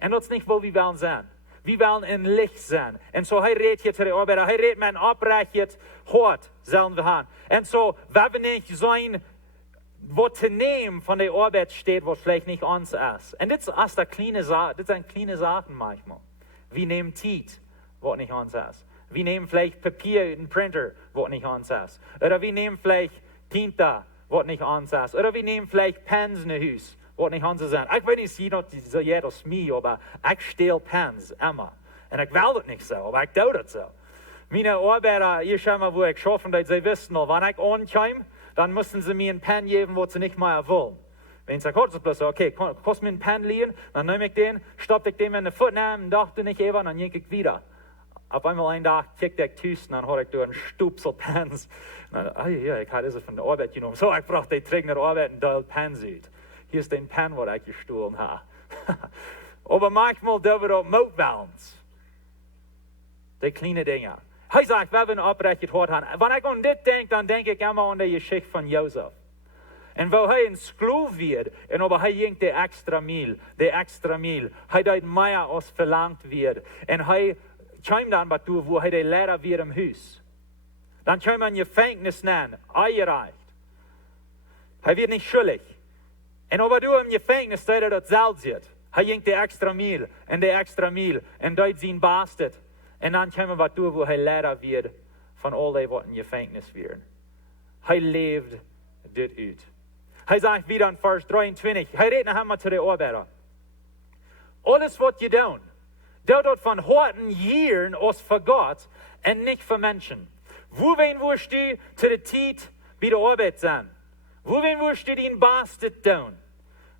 Und das ist nicht, wo wir wollen sein. Wir wollen in Licht sein. Und so, er redet hier zu den Arbeiter, er redet mit einem aufrechtes Hort, sollen wir haben. Und so, wenn wir nicht sein, was zu nehmen von der Arbeit steht, was vielleicht nicht uns ist. Und das ist eine kleine Sache manchmal. Wir nehmen Tiet, was nicht uns ist. Wir nehmen vielleicht Papier, einen Printer, was nicht uns ist. Oder wir nehmen vielleicht Tinte, was nicht uns ist. Oder wir nehmen vielleicht Pens in den Haus, was nicht uns ist. Ich weiß nicht, sie noch so jedes mir, aber ich stehle Pens immer. Und ich will das nicht so, aber ich tue das so. Meine Arbeiter, hier schau mal, wo ich arbeite, sie wissen noch, wenn ich ankomme, dann müssen sie mir einen Pen geben, wo sie nicht mehr wollen. Wenn ich sage, bloß so, okay, kannst du mir einen Pen leihen? Dann nehme ich den, stoppe ich den in den Fuß, dachte nicht eben, dann gehe ich wieder. Auf einmal einen Tag kickte ich tüß, dann habe ich durch einen Stupsel Pens. Ja, ich habe das von der Arbeit genommen. So, ich brauche die Träger der Arbeit und da Pens uit. Hier ist den Pen, was ich gestohlen habe. Aber manchmal dürfen wir auch Mutbalance. Die kleinen Dinge. Er sagt, wir haben ein aufrechtes Hort haben. Wenn ich an das denke, dann denke ich immer an die Geschichte von Josef. Und wo er ein Sklav wird, und aber er jinkt die extra Mehl, er dort mehr als verlangt wird. Und er kommt dann dazu, wo er der Lehrer wird im Haus. Dann kommt man Gefängnis nennen, eingereicht. Er wird nicht schuldig. Und aber du im Gefängnis, der dort selbst sieht, er jinkt die extra Mehl, und dort sein Bastard. Und dann kommen wir dazu, wo er Lehrer wird von all dem, was im Gefängnis wird. Er lebt das aus. Er sagt wieder in Vers 23, er redet noch einmal zu den Arbeiter. Alles, was ihr tun, dort von Horten Jahren aus für Gott und nicht für Menschen. Wo wirst du zu der Zeit bei der Arbeit sein? Wo wirst du den Bastet tun?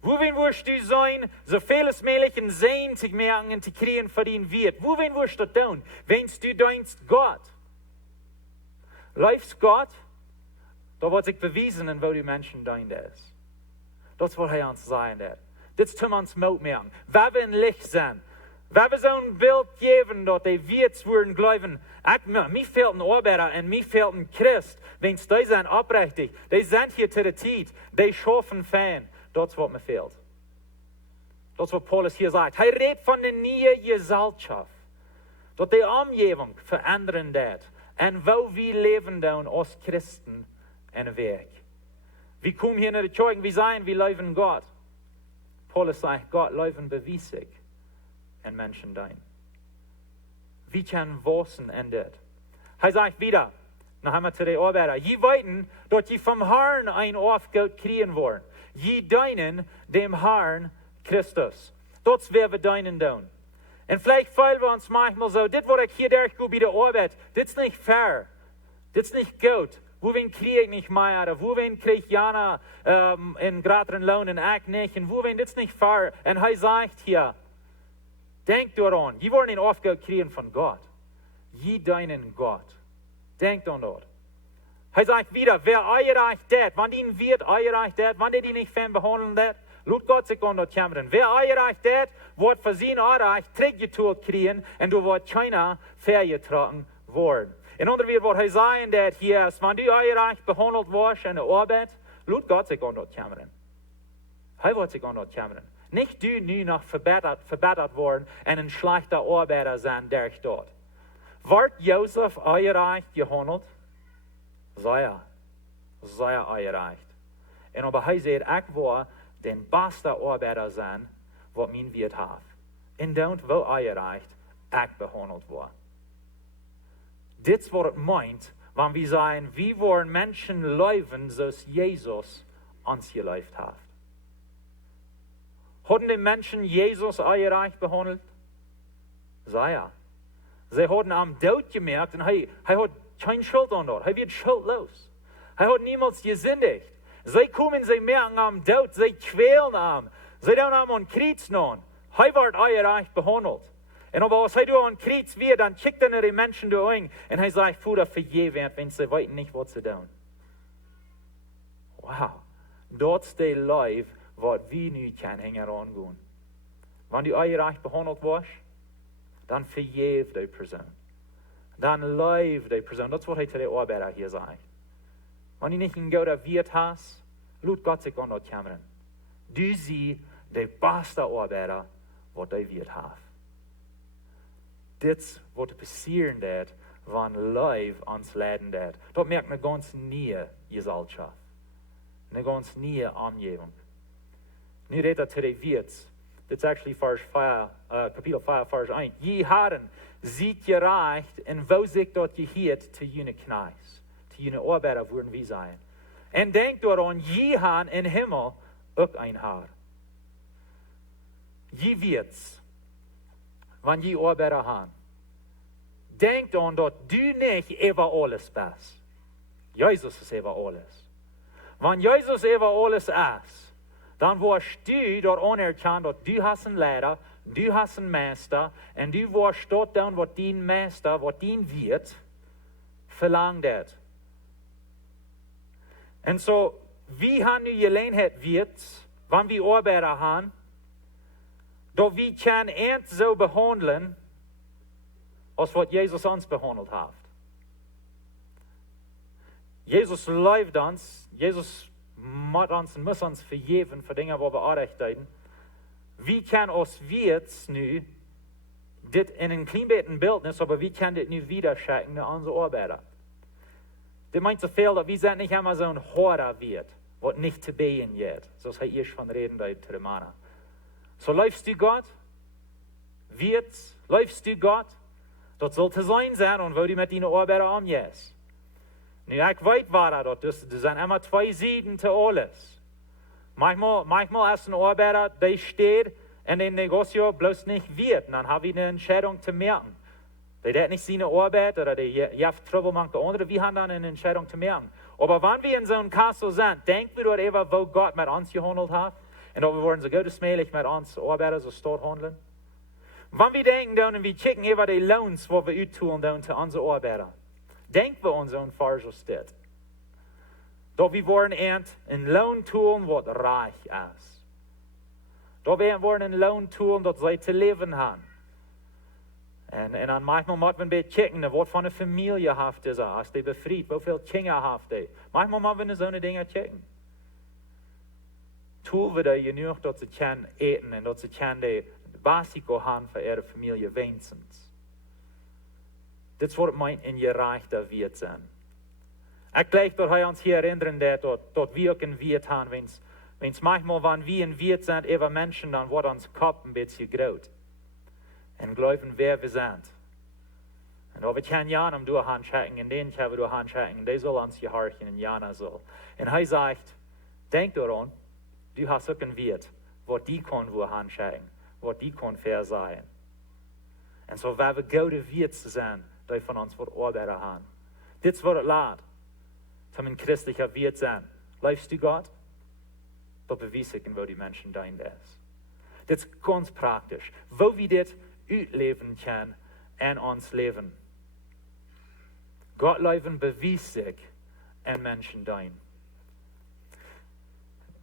Wo wirst du sein, so viel als möglich in Sehen zu merken und zu kriegen für den Wirt? Wo wirst du tun, wenn du denkst Gott? Läufst Gott, da wird sich bewiesen, wo die Menschen dein ist. Das wird er uns sagen. Das tun wir uns Mut merken. Wenn wir in Licht sind, wenn wir so ein Bild geben, dass die Wirts würden glauben, mir fehlt ein Arbeiter und mir fehlt ein Christ, wenn die sind aufrichtig, die sind hier zu der Zeit, die schaffen fein, das ist, was mir fehlt. Das ist, was Paulus hier sagt. Er redet von der Niee Jesalschoft, dass die Umgebung verändern wird und wo wir leben dann als Christen einen Weg. Wir kommen hier in die Kirche, wir sagen, wir leben Gott. Paulus sagt, Gott leben bewiesig in Menschen dein. Wie kann Wassen endet? Er sagt wieder, noch einmal zu den Arbeiter, je weiten, dass je vom Herrn ein Aufgeld kriegen wollen. Je deinen dem Herrn Christus. Das werden wir deinen tun. Und vielleicht fühlen wir uns manchmal so, das, was ich hier durchgehe bei der Arbeit, das ist nicht fair. Das ist nicht gut. Wohin kriege ich nicht mehr, oder wohin kriege ich Jana in graderen Lohn und ich nicht, und wohin, das ist nicht fair. Und er sagt hier, denk daran, je wollen den Aufgeld kriegen von Gott. Je deinen Gott. Denk daran dort. Er sagt wieder, wer euch das, wann ihnen wird euch das, wann die nicht fern behandeln das, laut Gott sich an dort kämpfen. Wer euch das, wird für sie euch träggetult kriegen, und du wird keiner vergetragen worden. In anderen Worten, was er sagen, dass hier ist, wenn du euch behandelt wirst in der Arbeit, laut Gott sich an dort kämpfen. Er wird sich an dort kämpfen. Nicht du nu noch verbessert worden und ein schlechter Arbeiter sein durch dort. Wird Josef euch gehandelt? Sei er euch. Und aber er sagt, ich war den beste Arbeiter sein, was mein Wirt hat. Und dann, wo euch ich behandelt war. Das ist, was es meint, wenn wir sagen, wie wollen Menschen leben, so Jesus uns gelebt hat. Haben die Menschen Jesus euch behandelt? Sei er. Sie haben am Tod gemerkt, und er hat keine Schuld an dort. Er wird schuldlos. Er hat niemals gesündigt. Sie kommen, sie merken am Tod, sie quälen am. Sie tun am an Kreuz noch. Er wird euch behandelt. Und aber als er an Kreuz wird, dann schickt er die Menschen durch und er sagt, Vater, vergeben, wenn sie wissen nicht, was sie tun. Wow. Dort ist der Leib, was wir nicht herangehen. Wenn du euch behandelt wirst, dann vergib die Person. Dann leib die Person. Das ist, was er zu den Arbeiter hier sagt. Wenn du nicht einen guten Wirt hast, lass Gott sich an dort kämmern. Du siehst die beste Arbeiter, was der Wirt hat. Das, was passieren wird, wenn Leib uns leiden wird. Dort merkt eine ganz neue Jesalschoft. Eine ganz neue Umgebung. Nu redet er zu den Wirts. Das ist actually Kapitel 5, Vers 1. Je Herren, seid gerecht, und wo sich dort gehört, zu jene Kneis. Zu jene Arbeiter würden wir sein. Und denkt daran, je haben im Himmel auch ein Herr. Je Wirts, wenn je Arbeiter haben. Denkt daran, dass du nicht über alles bist. Jesus ist über alles. Wenn Jesus über alles ist, dann wirst du dort anerkannt, dass du hast einen Lehrer, du hast einen Meister, und du wirst dort tun, was dein Meister, was dein Wirt verlangt hat. Und so, wie haben wir Gelegenheit wird, wenn wir Arbeiter haben, dass wir können ihn so behandeln, als was Jesus uns behandelt hat. Jesus leibt uns, Jesus muss uns vergeben für Dinge, wo wir Unrecht tun. Wie kann uns jetzt nu, das in ein klein bisschen Bildnis, aber wie kann das nu wieder schicken an unsere Arbeiter? Das meint so viel, dass wir sind nicht immer so ein Horror wird, was nicht zu behen wird. So ist ich von reden bei der Mann. So läufst du Gott? Läufst du Gott? Das sollte sein, und wo du mit deinen Arbeiter umgehst. Nu, ich weiß, das sind immer zwei Seiten zu Aules. Manchmal ist ein Arbeiter, der steht in den Negozio bloß nicht wird. Und dann haben wir eine Entscheidung zu merken. Die hat nicht seine Arbeit oder die hat Trouble manche andere. Wir haben dann eine Entscheidung zu merken. Aber wenn wir in so einem Kassel sind, denken wir dort eben, wo Gott mit uns gehandelt hat. Und ob wir wollen so gut smählich mit uns Arbeiter so dort handeln. Wenn wir denken dann und wir checken eben die Lohns, wo wir tun dann zu unseren Arbeiter. Denken wir uns an falsche Stadt. Doch wir wollen einen Lohn tun, was reich ist. Doch wir wollen einen Lohn tun, dass sie zu leben haben. Und dann manchmal muss man checken, was von einer Familie hat dieser, ist die befreit, wie viele Kinder hat die. Manchmal müssen wir so eine Dinge checken. Tun wir da genug, dass sie können eten und dass sie können die Basiko haben für ihre Familie wenigstens. Das ist, was meint in ihr Reich da wird sein. Ich glaube, dass wir uns hier erinnern, dass wir auch in Wirt haben, wenn es manchmal, wenn wir in Wirt sind, über Menschen, dann wird uns Kopf ein bisschen groß. Und glauben, wer wir sind. Und ob ich kann Janam durch Handschrecken, und den kann durch Handschrecken, der soll uns gehorchen, und Jana soll. Und er sagt, denk daran, du hast auch ein Wirt, wo die kann wo Handschrecken, wo die kann fair sein. Und so, weil wir gute Wirt zu sein, die von uns wird Arbeiter haben. Das wird laut. Zum ein christlicher Wirt sein. Läufst du Gott? Da beweise ich, wo die Menschen dein ist. Das ist ganz praktisch. Wo wir das ausleben können in uns Leben. Gott leben beweist sich in Menschen dein.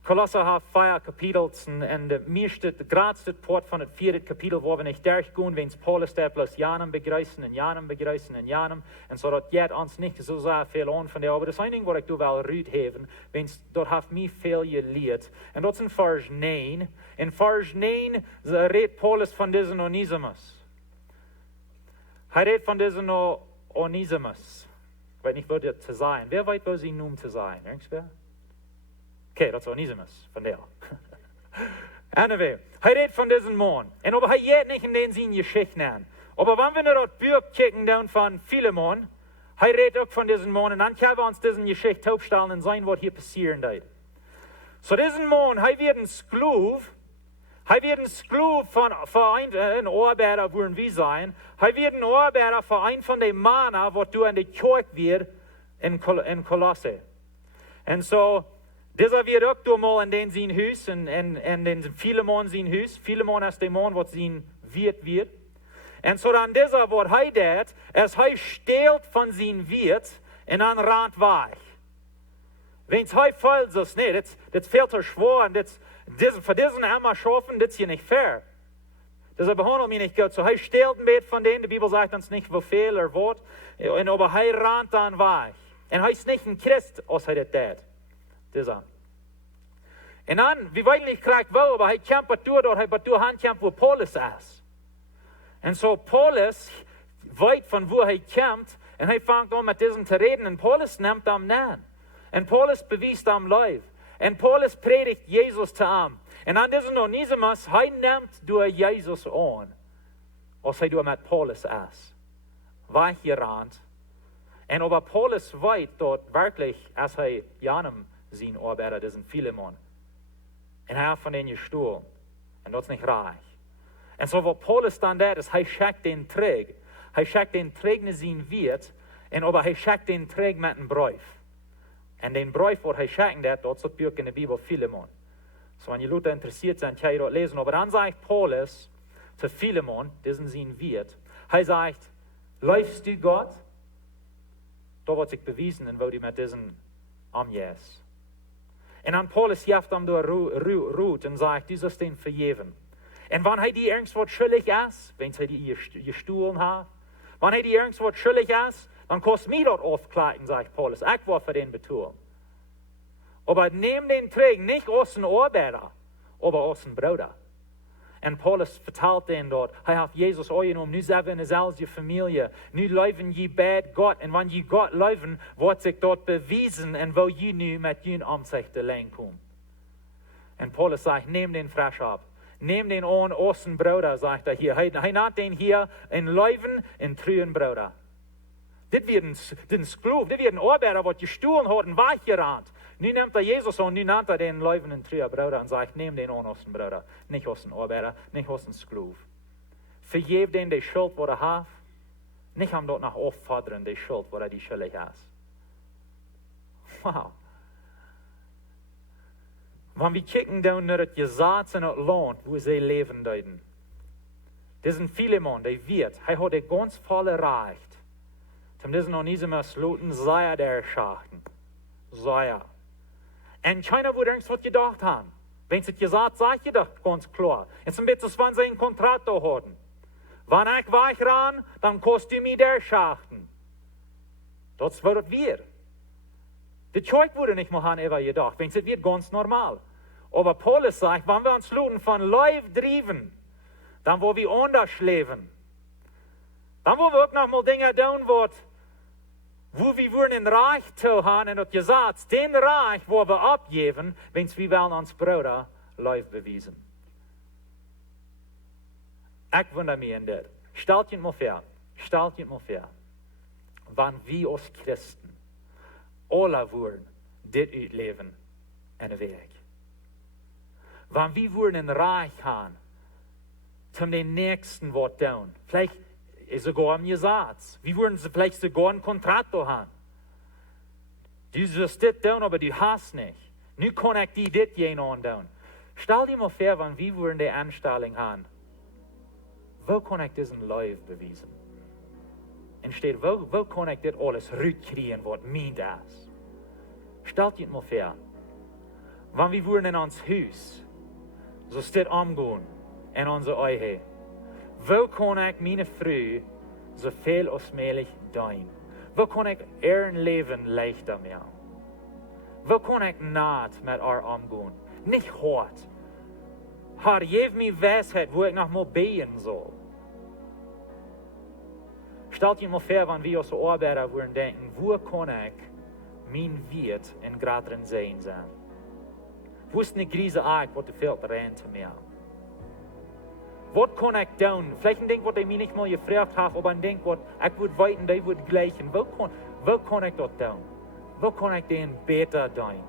Kolosser hat 4 Kapitel und mir steht gerade das Port von dem 4. Kapitel, wo wir nicht durchgehen, wenn es Paulus der bloß Janem begrüßen und Janem begrüßen und Janem. Und so, das geht uns nicht so sehr viel an von der. Aber das Einzige, was ich will rüt haben, wenn es dort hat mich viel gelehrt. Und das ist in Vers 9. In Vers 9 redet Paulus von diesem Onesimus. Er redet von diesem Onesimus. Ich weiß nicht, wo das zu sein. Wer weiß, wo sie nun zu sein? Irgendwer? Okay, das ist Onesimus, von der. Anyway, er redet von diesem Mann. Und aber er geht nicht in den Sinn Geschichten an. Aber wenn wir noch das Buch checken dann von Philemon, er redet auch von diesem Mann. Und dann können wir uns diesen Geschichte aufstellen und sehen, was hier passieren wird. So diesen Mann, er wird ein Sklave. Er wird ein Sklave für einen Arbeiter, würden wir sein. Er wird ein Arbeiter für einen von den Männern, was du in der Kirche wird in Kolosse. Und so, dieser wird auch mal in den sein Haus, in den Philemon sein Haus. Philemon ist der Mann, was sein wird. Und so dann dieser, was er tut, ist, er stehlt von seinem Wirt in einen Rand weich. Wenn es heute fällt, das nicht, das fehlt er schwor, und für diesen einmal schaffen, das ist hier nicht fair. Das behandelt mich nicht gut. So, er stehlt ein Bett von denen, die Bibel sagt uns nicht, wo viel oder was, aber er rannt dann weich. Und er ist nicht ein Christ, als er das tut. Dieser. Und dann, wie weit ich kriege, wo, aber er kämpft durch, dort, er handkämpft, wo Paulus ist. Und so, Paulus, weit von wo er kämpft, und er fängt an mit diesem zu reden, und Paulus nimmt am Nahen. Und Paulus beweist am Leib. Und Paulus predigt Jesus zu ihm. Und an diesem Onesimus, er nimmt durch Jesus an, als er durch mit Paulus ist. Weich gerannt. Und aber Paulus weit dort wirklich, als er Janem sein Arbeiter, diesen Philemon. Und er hat von denen gestohlen. Und das ist nicht reich. Und so, wo Paulus dann da ist, er schickt den Träg. Er schickt den Träg in sein Wirt, und aber er schickt den Träg mit einem Brief. Und den Brief, wo er schickt, dort steht Buch in der Bibel Philemon. So, wenn die Leute interessiert sind, kann ich dort lesen. Aber dann sagt Paulus zu Philemon, diesen sein Wirt, er sagt, läufst du Gott? Da wird sich bewiesen, und wo die mit diesen Amjes. Und dann Paulus jaft ihm durch Ruth und sagt, du sollst den vergeben. Und wenn er die irgendwo schuldig ist, wenn er die gestohlen hat, wenn er die irgendwo schuldig ist, dann kostet mir dort aufkleiden, sagt Paulus. Ich war für den betulen. Aber nehm den Träg nicht aus dem Arbeiter, aber aus dem Bruder. Und Paulus vertelt den dort, er hat Jesus angenommen, nu sind wir eine selbe Familie, nu leben je bei Gott, und wenn je Gott leben, wird sich dort bewiesen, und wo je nu mit jenen Ansicht allein kommen. Und Paulus sagt, nehm den frisch ab. Neem den an aus dem Bruder, sagt er hier. Hij nennt den hier een Leuven, een treuen Bruder. Dit wird ein Sklave, dit wird ein Arbeiter, was gestohlen hat und weggerannt. Nu nimmt Jesus und nu nennt den leuvenden treuer Bruder und sagt, neem den an als een Bruder, nicht als een Arbeiter, nicht als een Sklav. Vergeef den die Schuld, wat hat, nicht am dort nach auffordern, die Schuld, wat die schuldig ist. Wow. Wenn wir kijken dan naar het Jesaals in het land, wo sie leben deuten. Das sind viele Mann, die wird, hij hat die ganz voll erreicht. Zum diesen noch nie mehr sloten, sei der Schachten. Sei. Und keiner würde irgendwas gedacht haben. Wenn es gesagt, sagt ihr doch ganz klar. Jetzt ein bisschen, wenn sie einen Kontrakt da hatten. Wenn ich weich ran, dann kostet mir der Schachten. Das wird wir. Die Zeug wurde nicht mehr ever gedacht. Wenn es wird ganz normal. Aber Paulus sagt, wenn wir uns sloten von Leib driven, dann wo wir anders leben. Dann wo wir auch noch mal Dinge tun, wo wir ein Reich zu haben und gesagt, den Reich, wo wir abgeben, wenn wir wollen uns Bruder Leib beweisen. Ich wundere mich in das. Stellt ihr mal vor, wenn wir als Christen alle wollen, dit uitleven in de weg. Wenn wir wollen ein Reich haben, zum den Nächsten Wort tun. Vielleicht sogar am Gesetz. Wir wollen vielleicht sogar einen Kontrakt haben. Du sollst das tun, aber du hast nicht. Nu kann ich dir das jenen tun. Stell dir mal vor, wenn wir wollen die Anstellung haben, wo kann ich diesen Leib beweisen? Und steht, wo kann ich das alles rückkriegen, was mein ist? Stell dir mal vor, wenn wir wollen in uns Haus, so steht umgehen, in unser Ehe. Wo kann ich meine Frau so viel als möglich tun? Wo kann ich ihr Leben leichter machen? Wo kann ich naht mit ihr umgehen? Nicht hart. Herr, gib mir Weisheit, wo ich noch mal beten soll. Stellt dir mal vor, wenn wir als Arbeiter würden denken, wo kann ich mein Wirt in größeren Seen sein? Wo ist eine Krise eigentlich, was fehlt rein zu mir? Was kann ich tun? Vielleicht ein Ding, was ich mir nicht mal gefragt habe, aber ein Ding, was ich würde weiten, die würde gleichen. Wo kann ich das tun? Wo kann ich den besser tun?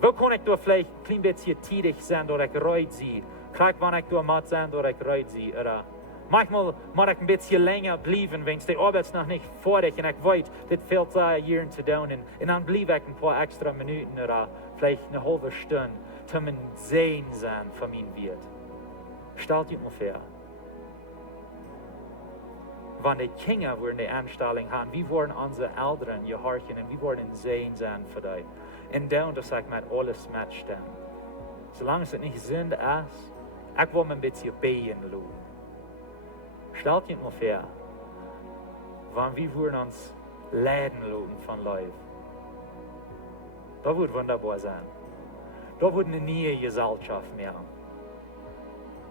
Wo kann ich da vielleicht ein klein bisschen tätig sein, dass ich reut sie? Krieg, wenn ich da matt sein, dass ich reut sie? Oder manchmal muss ich ein bisschen länger bleiben, wenn es die Arbeit noch nicht fertig ist und ich weiß, das fehlt ein Jahr zu tun. Und dann bleibe ich ein paar extra Minuten oder vielleicht eine halbe Stunde, zum ein Sehen sein von meinem Wirt. Stellt euch mal vor, wenn die Kinder die Anstellung haben, wie wollen unsere Eltern gehorchen und wie wollen Sehen sein für dich? Und dann, dass ich mit alles mitstemme. Solange es nicht Sünde ist, ich will mir ein bisschen beten lassen. Stellt euch mal vor, wenn wir uns leiden lassen von Leib. Das wird wunderbar sein. Da wird eine neue Jesalschoft mehr.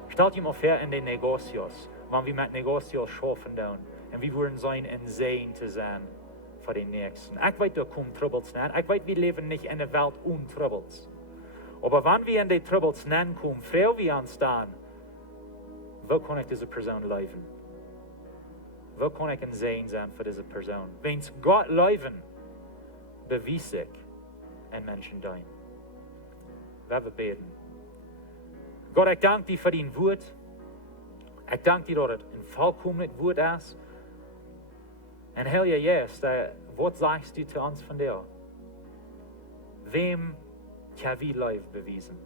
Stellt euch mal vor in den Negocios, wenn wir mit Negocios schaffen und wir wollen sein, ein Segen zu sein für den Nächsten. Ich weiß, da kommen Troubles nicht. Ich weiß, wir leben nicht in einer Welt ohne Troubles. Aber wenn wir in die Troubles kommen, freuen wir uns dann, wo kann ich diese Person leben? Wo kann ich ein Segen sein für diese Person? Wenn es Gott leben, beweise ich ein Menschen dein. Wir beten. Gott, ich danke dir für dein Wort. Ich danke dir, dass es ein vollkommenes Wort ist. Und Herr Jesus, was sagst du zu uns von dir? Wem kann wir Leib beweisen?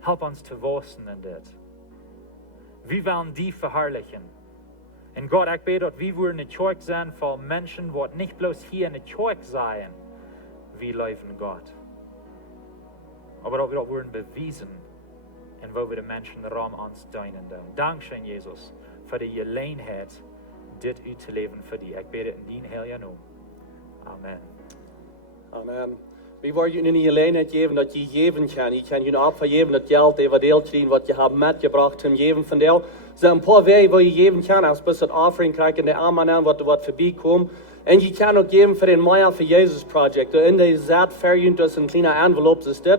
Help uns zu wachsen in das. Wir wollen die verherrlichen. Und Gott, ich bete, dass wir wollen eine Kirche sein von Menschen, die nicht bloß hier in der Kirche sein, wie leben Gott. Aber dass wir das wollen beweisen, und wo wir den Menschen Raum uns dienen. Dankeschön, Jesus, für die Gelegenheit, das zu leben für dich. Ich bete in dein heiligen Namen. Amen. Amen. Wir wollen Ihnen die Gelegenheit geben, dass ihr geben kann. Ich kann Ihnen Opfer geben, das Geld überdeelt kriegen, was ihr habt mitgebracht zum Geben von dir. Es sind ein paar Wege, wo ihr geben kann, als bis das Offering kriegt in der Armen an, was vorbeikommt. Und ihr kann auch geben für den Meier für Jesus Projekt. In der Saat verjüngt das ein kleiner Envelope, ist das.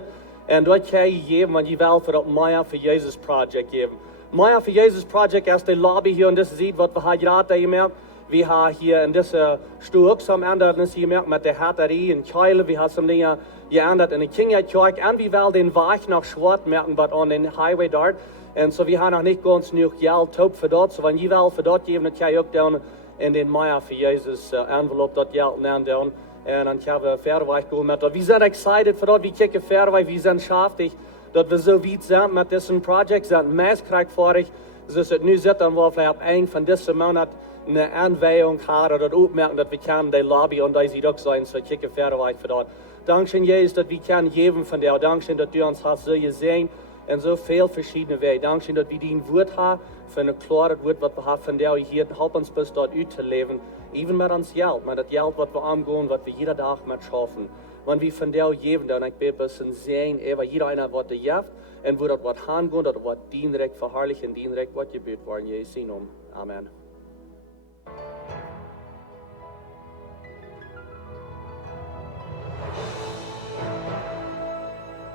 Und dort kann ihr geben, wenn ihr will, für das Meier für Jesus Projekt geben. Meier für Jesus Projekt ist die Lobby hier und das sieht, was wir hier gerade gemacht. Wir haben hier in dieser Stuhl auch some Ändernis gemerkt mit der Härterie in Keule. Wir haben some Dinge geändert in der Kinderkirche. Und wir wollen den Weg nach Schwart merken, was an den Highway dort. Und so wir haben noch nicht ganz genug Geld top für dort. So wenn ihr will für dort geben, dann kann ich auch dann in den Meier für Jesus Envelope dort Geld nehmen. Und dann können wir Fairweg gehen mit dort. Wir sind excited für dort. Wir kicken Fairweg. Wir sind schaftig, dass wir so weit sind mit diesem Projekt. Wir sind meistens vorig. So ist es nu zit, dan wil vielleicht ein von diesen Monaten eine Anweihung haben oder aufmerken, dass wir können die Lobby und diese auch sein, so kicken Fairweg für dort. Dankeschön, Jesus, dass wir können geben von dir. Dankeschön, dass du uns hast so gesehen in so viel verschiedene Wege. Dankeschön, dass wir dein Wort haben, für eine klare Wort, was wir haben von dir hier. Help uns bis dort zu leben. Even mit uns Geld, mit das Geld, was wir angehen, was wir jeden Tag mit schaffen. Wenn wir von dir geben, dann ich bitte ein bisschen sehen, jeder einer, was der gibt, und wo das was hingehen, das was dienrecht verherrlichen, dienrecht was gebüht worden, Jesu Namen. Amen.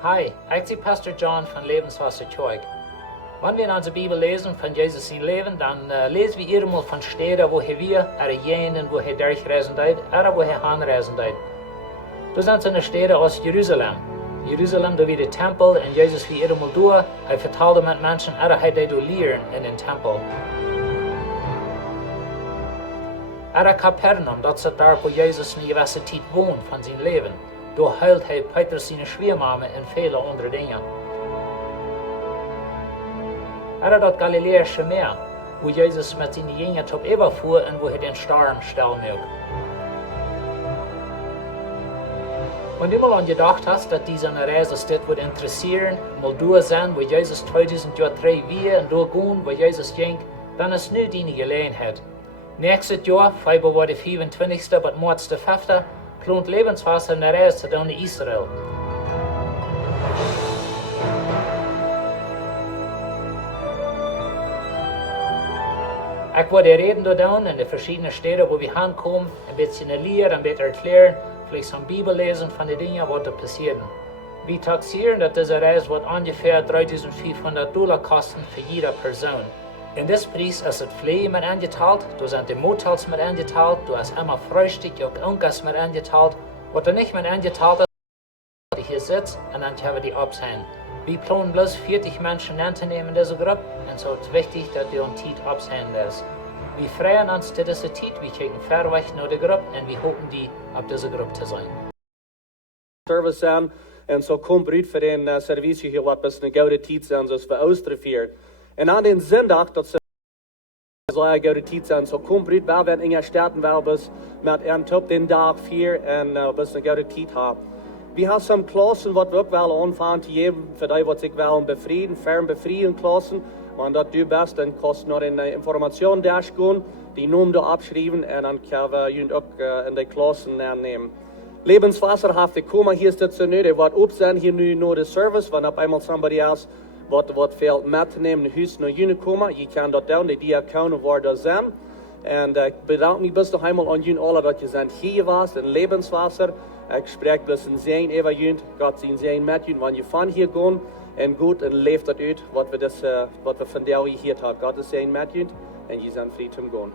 Hi, ich bin Pastor John von Lebenswasser Kirche. Wenn wir in unserer Bibel lesen von Jesus sein Leben, dann lesen wir einmal von Städten, wo wir jenen, wo durchreisen deit, oder wo anreisen deit. Das sind eine Städte aus Jerusalem. Jerusalem, da wie der Tempel, und Jesus wie einmal durch, vertalte mit Menschen, oder lehren in den Tempel. Oder Kapernaum, das ist da, wo Jesus eine gewisse Zeit wohnt von seinem Leben. Da heilt Petrus seine Schwiegermama und viele andere Dinge. Oder das Galiläische Meer, wo Jesus mit seinen Jüngern top überfuhr und wo den Sturm stellen mögt. Wenn du mal an gedacht hast, dass diese Reise steht, wird interessieren, mal durch sein, wo Jesus 2000 Jahre drei wir und durchgehen, wo Jesus ging, dann ist nu deine Gelegenheit. Nächstes Jahr, Februar 25. bis März 5. plant Lebenswasser eine Reise nach Israel. Ich werde reden dort in den verschiedenen Städten, wo wir hinkommen, ein bisschen lehren, ein bisschen erklären, vielleicht some Bibel lesen von den Dingen, was da passieren. Wir taxieren, dass diese Reise wird ungefähr $3.500 kosten für jede Person. In diesem Preis ist das Pflege mit angeteilt, da sind die Motels mit angeteilt, du hast immer Frühstück, auch irgendwas mit angeteilt. Was da nicht mit angeteilt ist, ich hier sitze und dann können wir die absehen. Wir planen bloß 40 Menschen anzunehmen in dieser Gruppe und so ist es wichtig, dass die uns Zeit absehen lässt. Wir freuen uns zu dieser Zeit, wir kriegen Fairweg nach der Gruppe und wir hoffen, die auf dieser Gruppe zu sein. Service sein, und so kommt Brüt für den Service hier, was bis eine gute Zeit sein, so ist für ausgeführt. Und an den Sonntag, das soll eine gute Zeit sein, so kommt Brüt, wer wird in der Stadt, wer bis mit einem Top den Tag 4 und bis eine gute Zeit haben. Wir haben some Klassen, die wir auch anfangen zu geben, für die, die sich befrieden, fern befrieden Klassen. Wenn das du bist, dann kannst du noch in die Information durchgehen, die Namen da abschreiben und dann können wir auch in die Klassen nehmen. Lebenswasser hat gekommen, hier ist das so nicht, was aufsehen hier nur der Service, wenn auf einmal somebody else was fehlt mitnehmen, in Haus noch kommen, je kann dort down, die Diakonen, wo da sind. Und ich bedanke mich bis noch einmal an Ihnen alle, dass ihr hier warst, in Lebenswasser. Ich spreche bis in Sein über Ihnen, Gott sei Sein mit Ihnen, wenn ihr von hier gehen und gut und lebt das aus, was wir von der hier haben. Gott ist Sein mit Ihnen und ihr seid frei zum Gehen.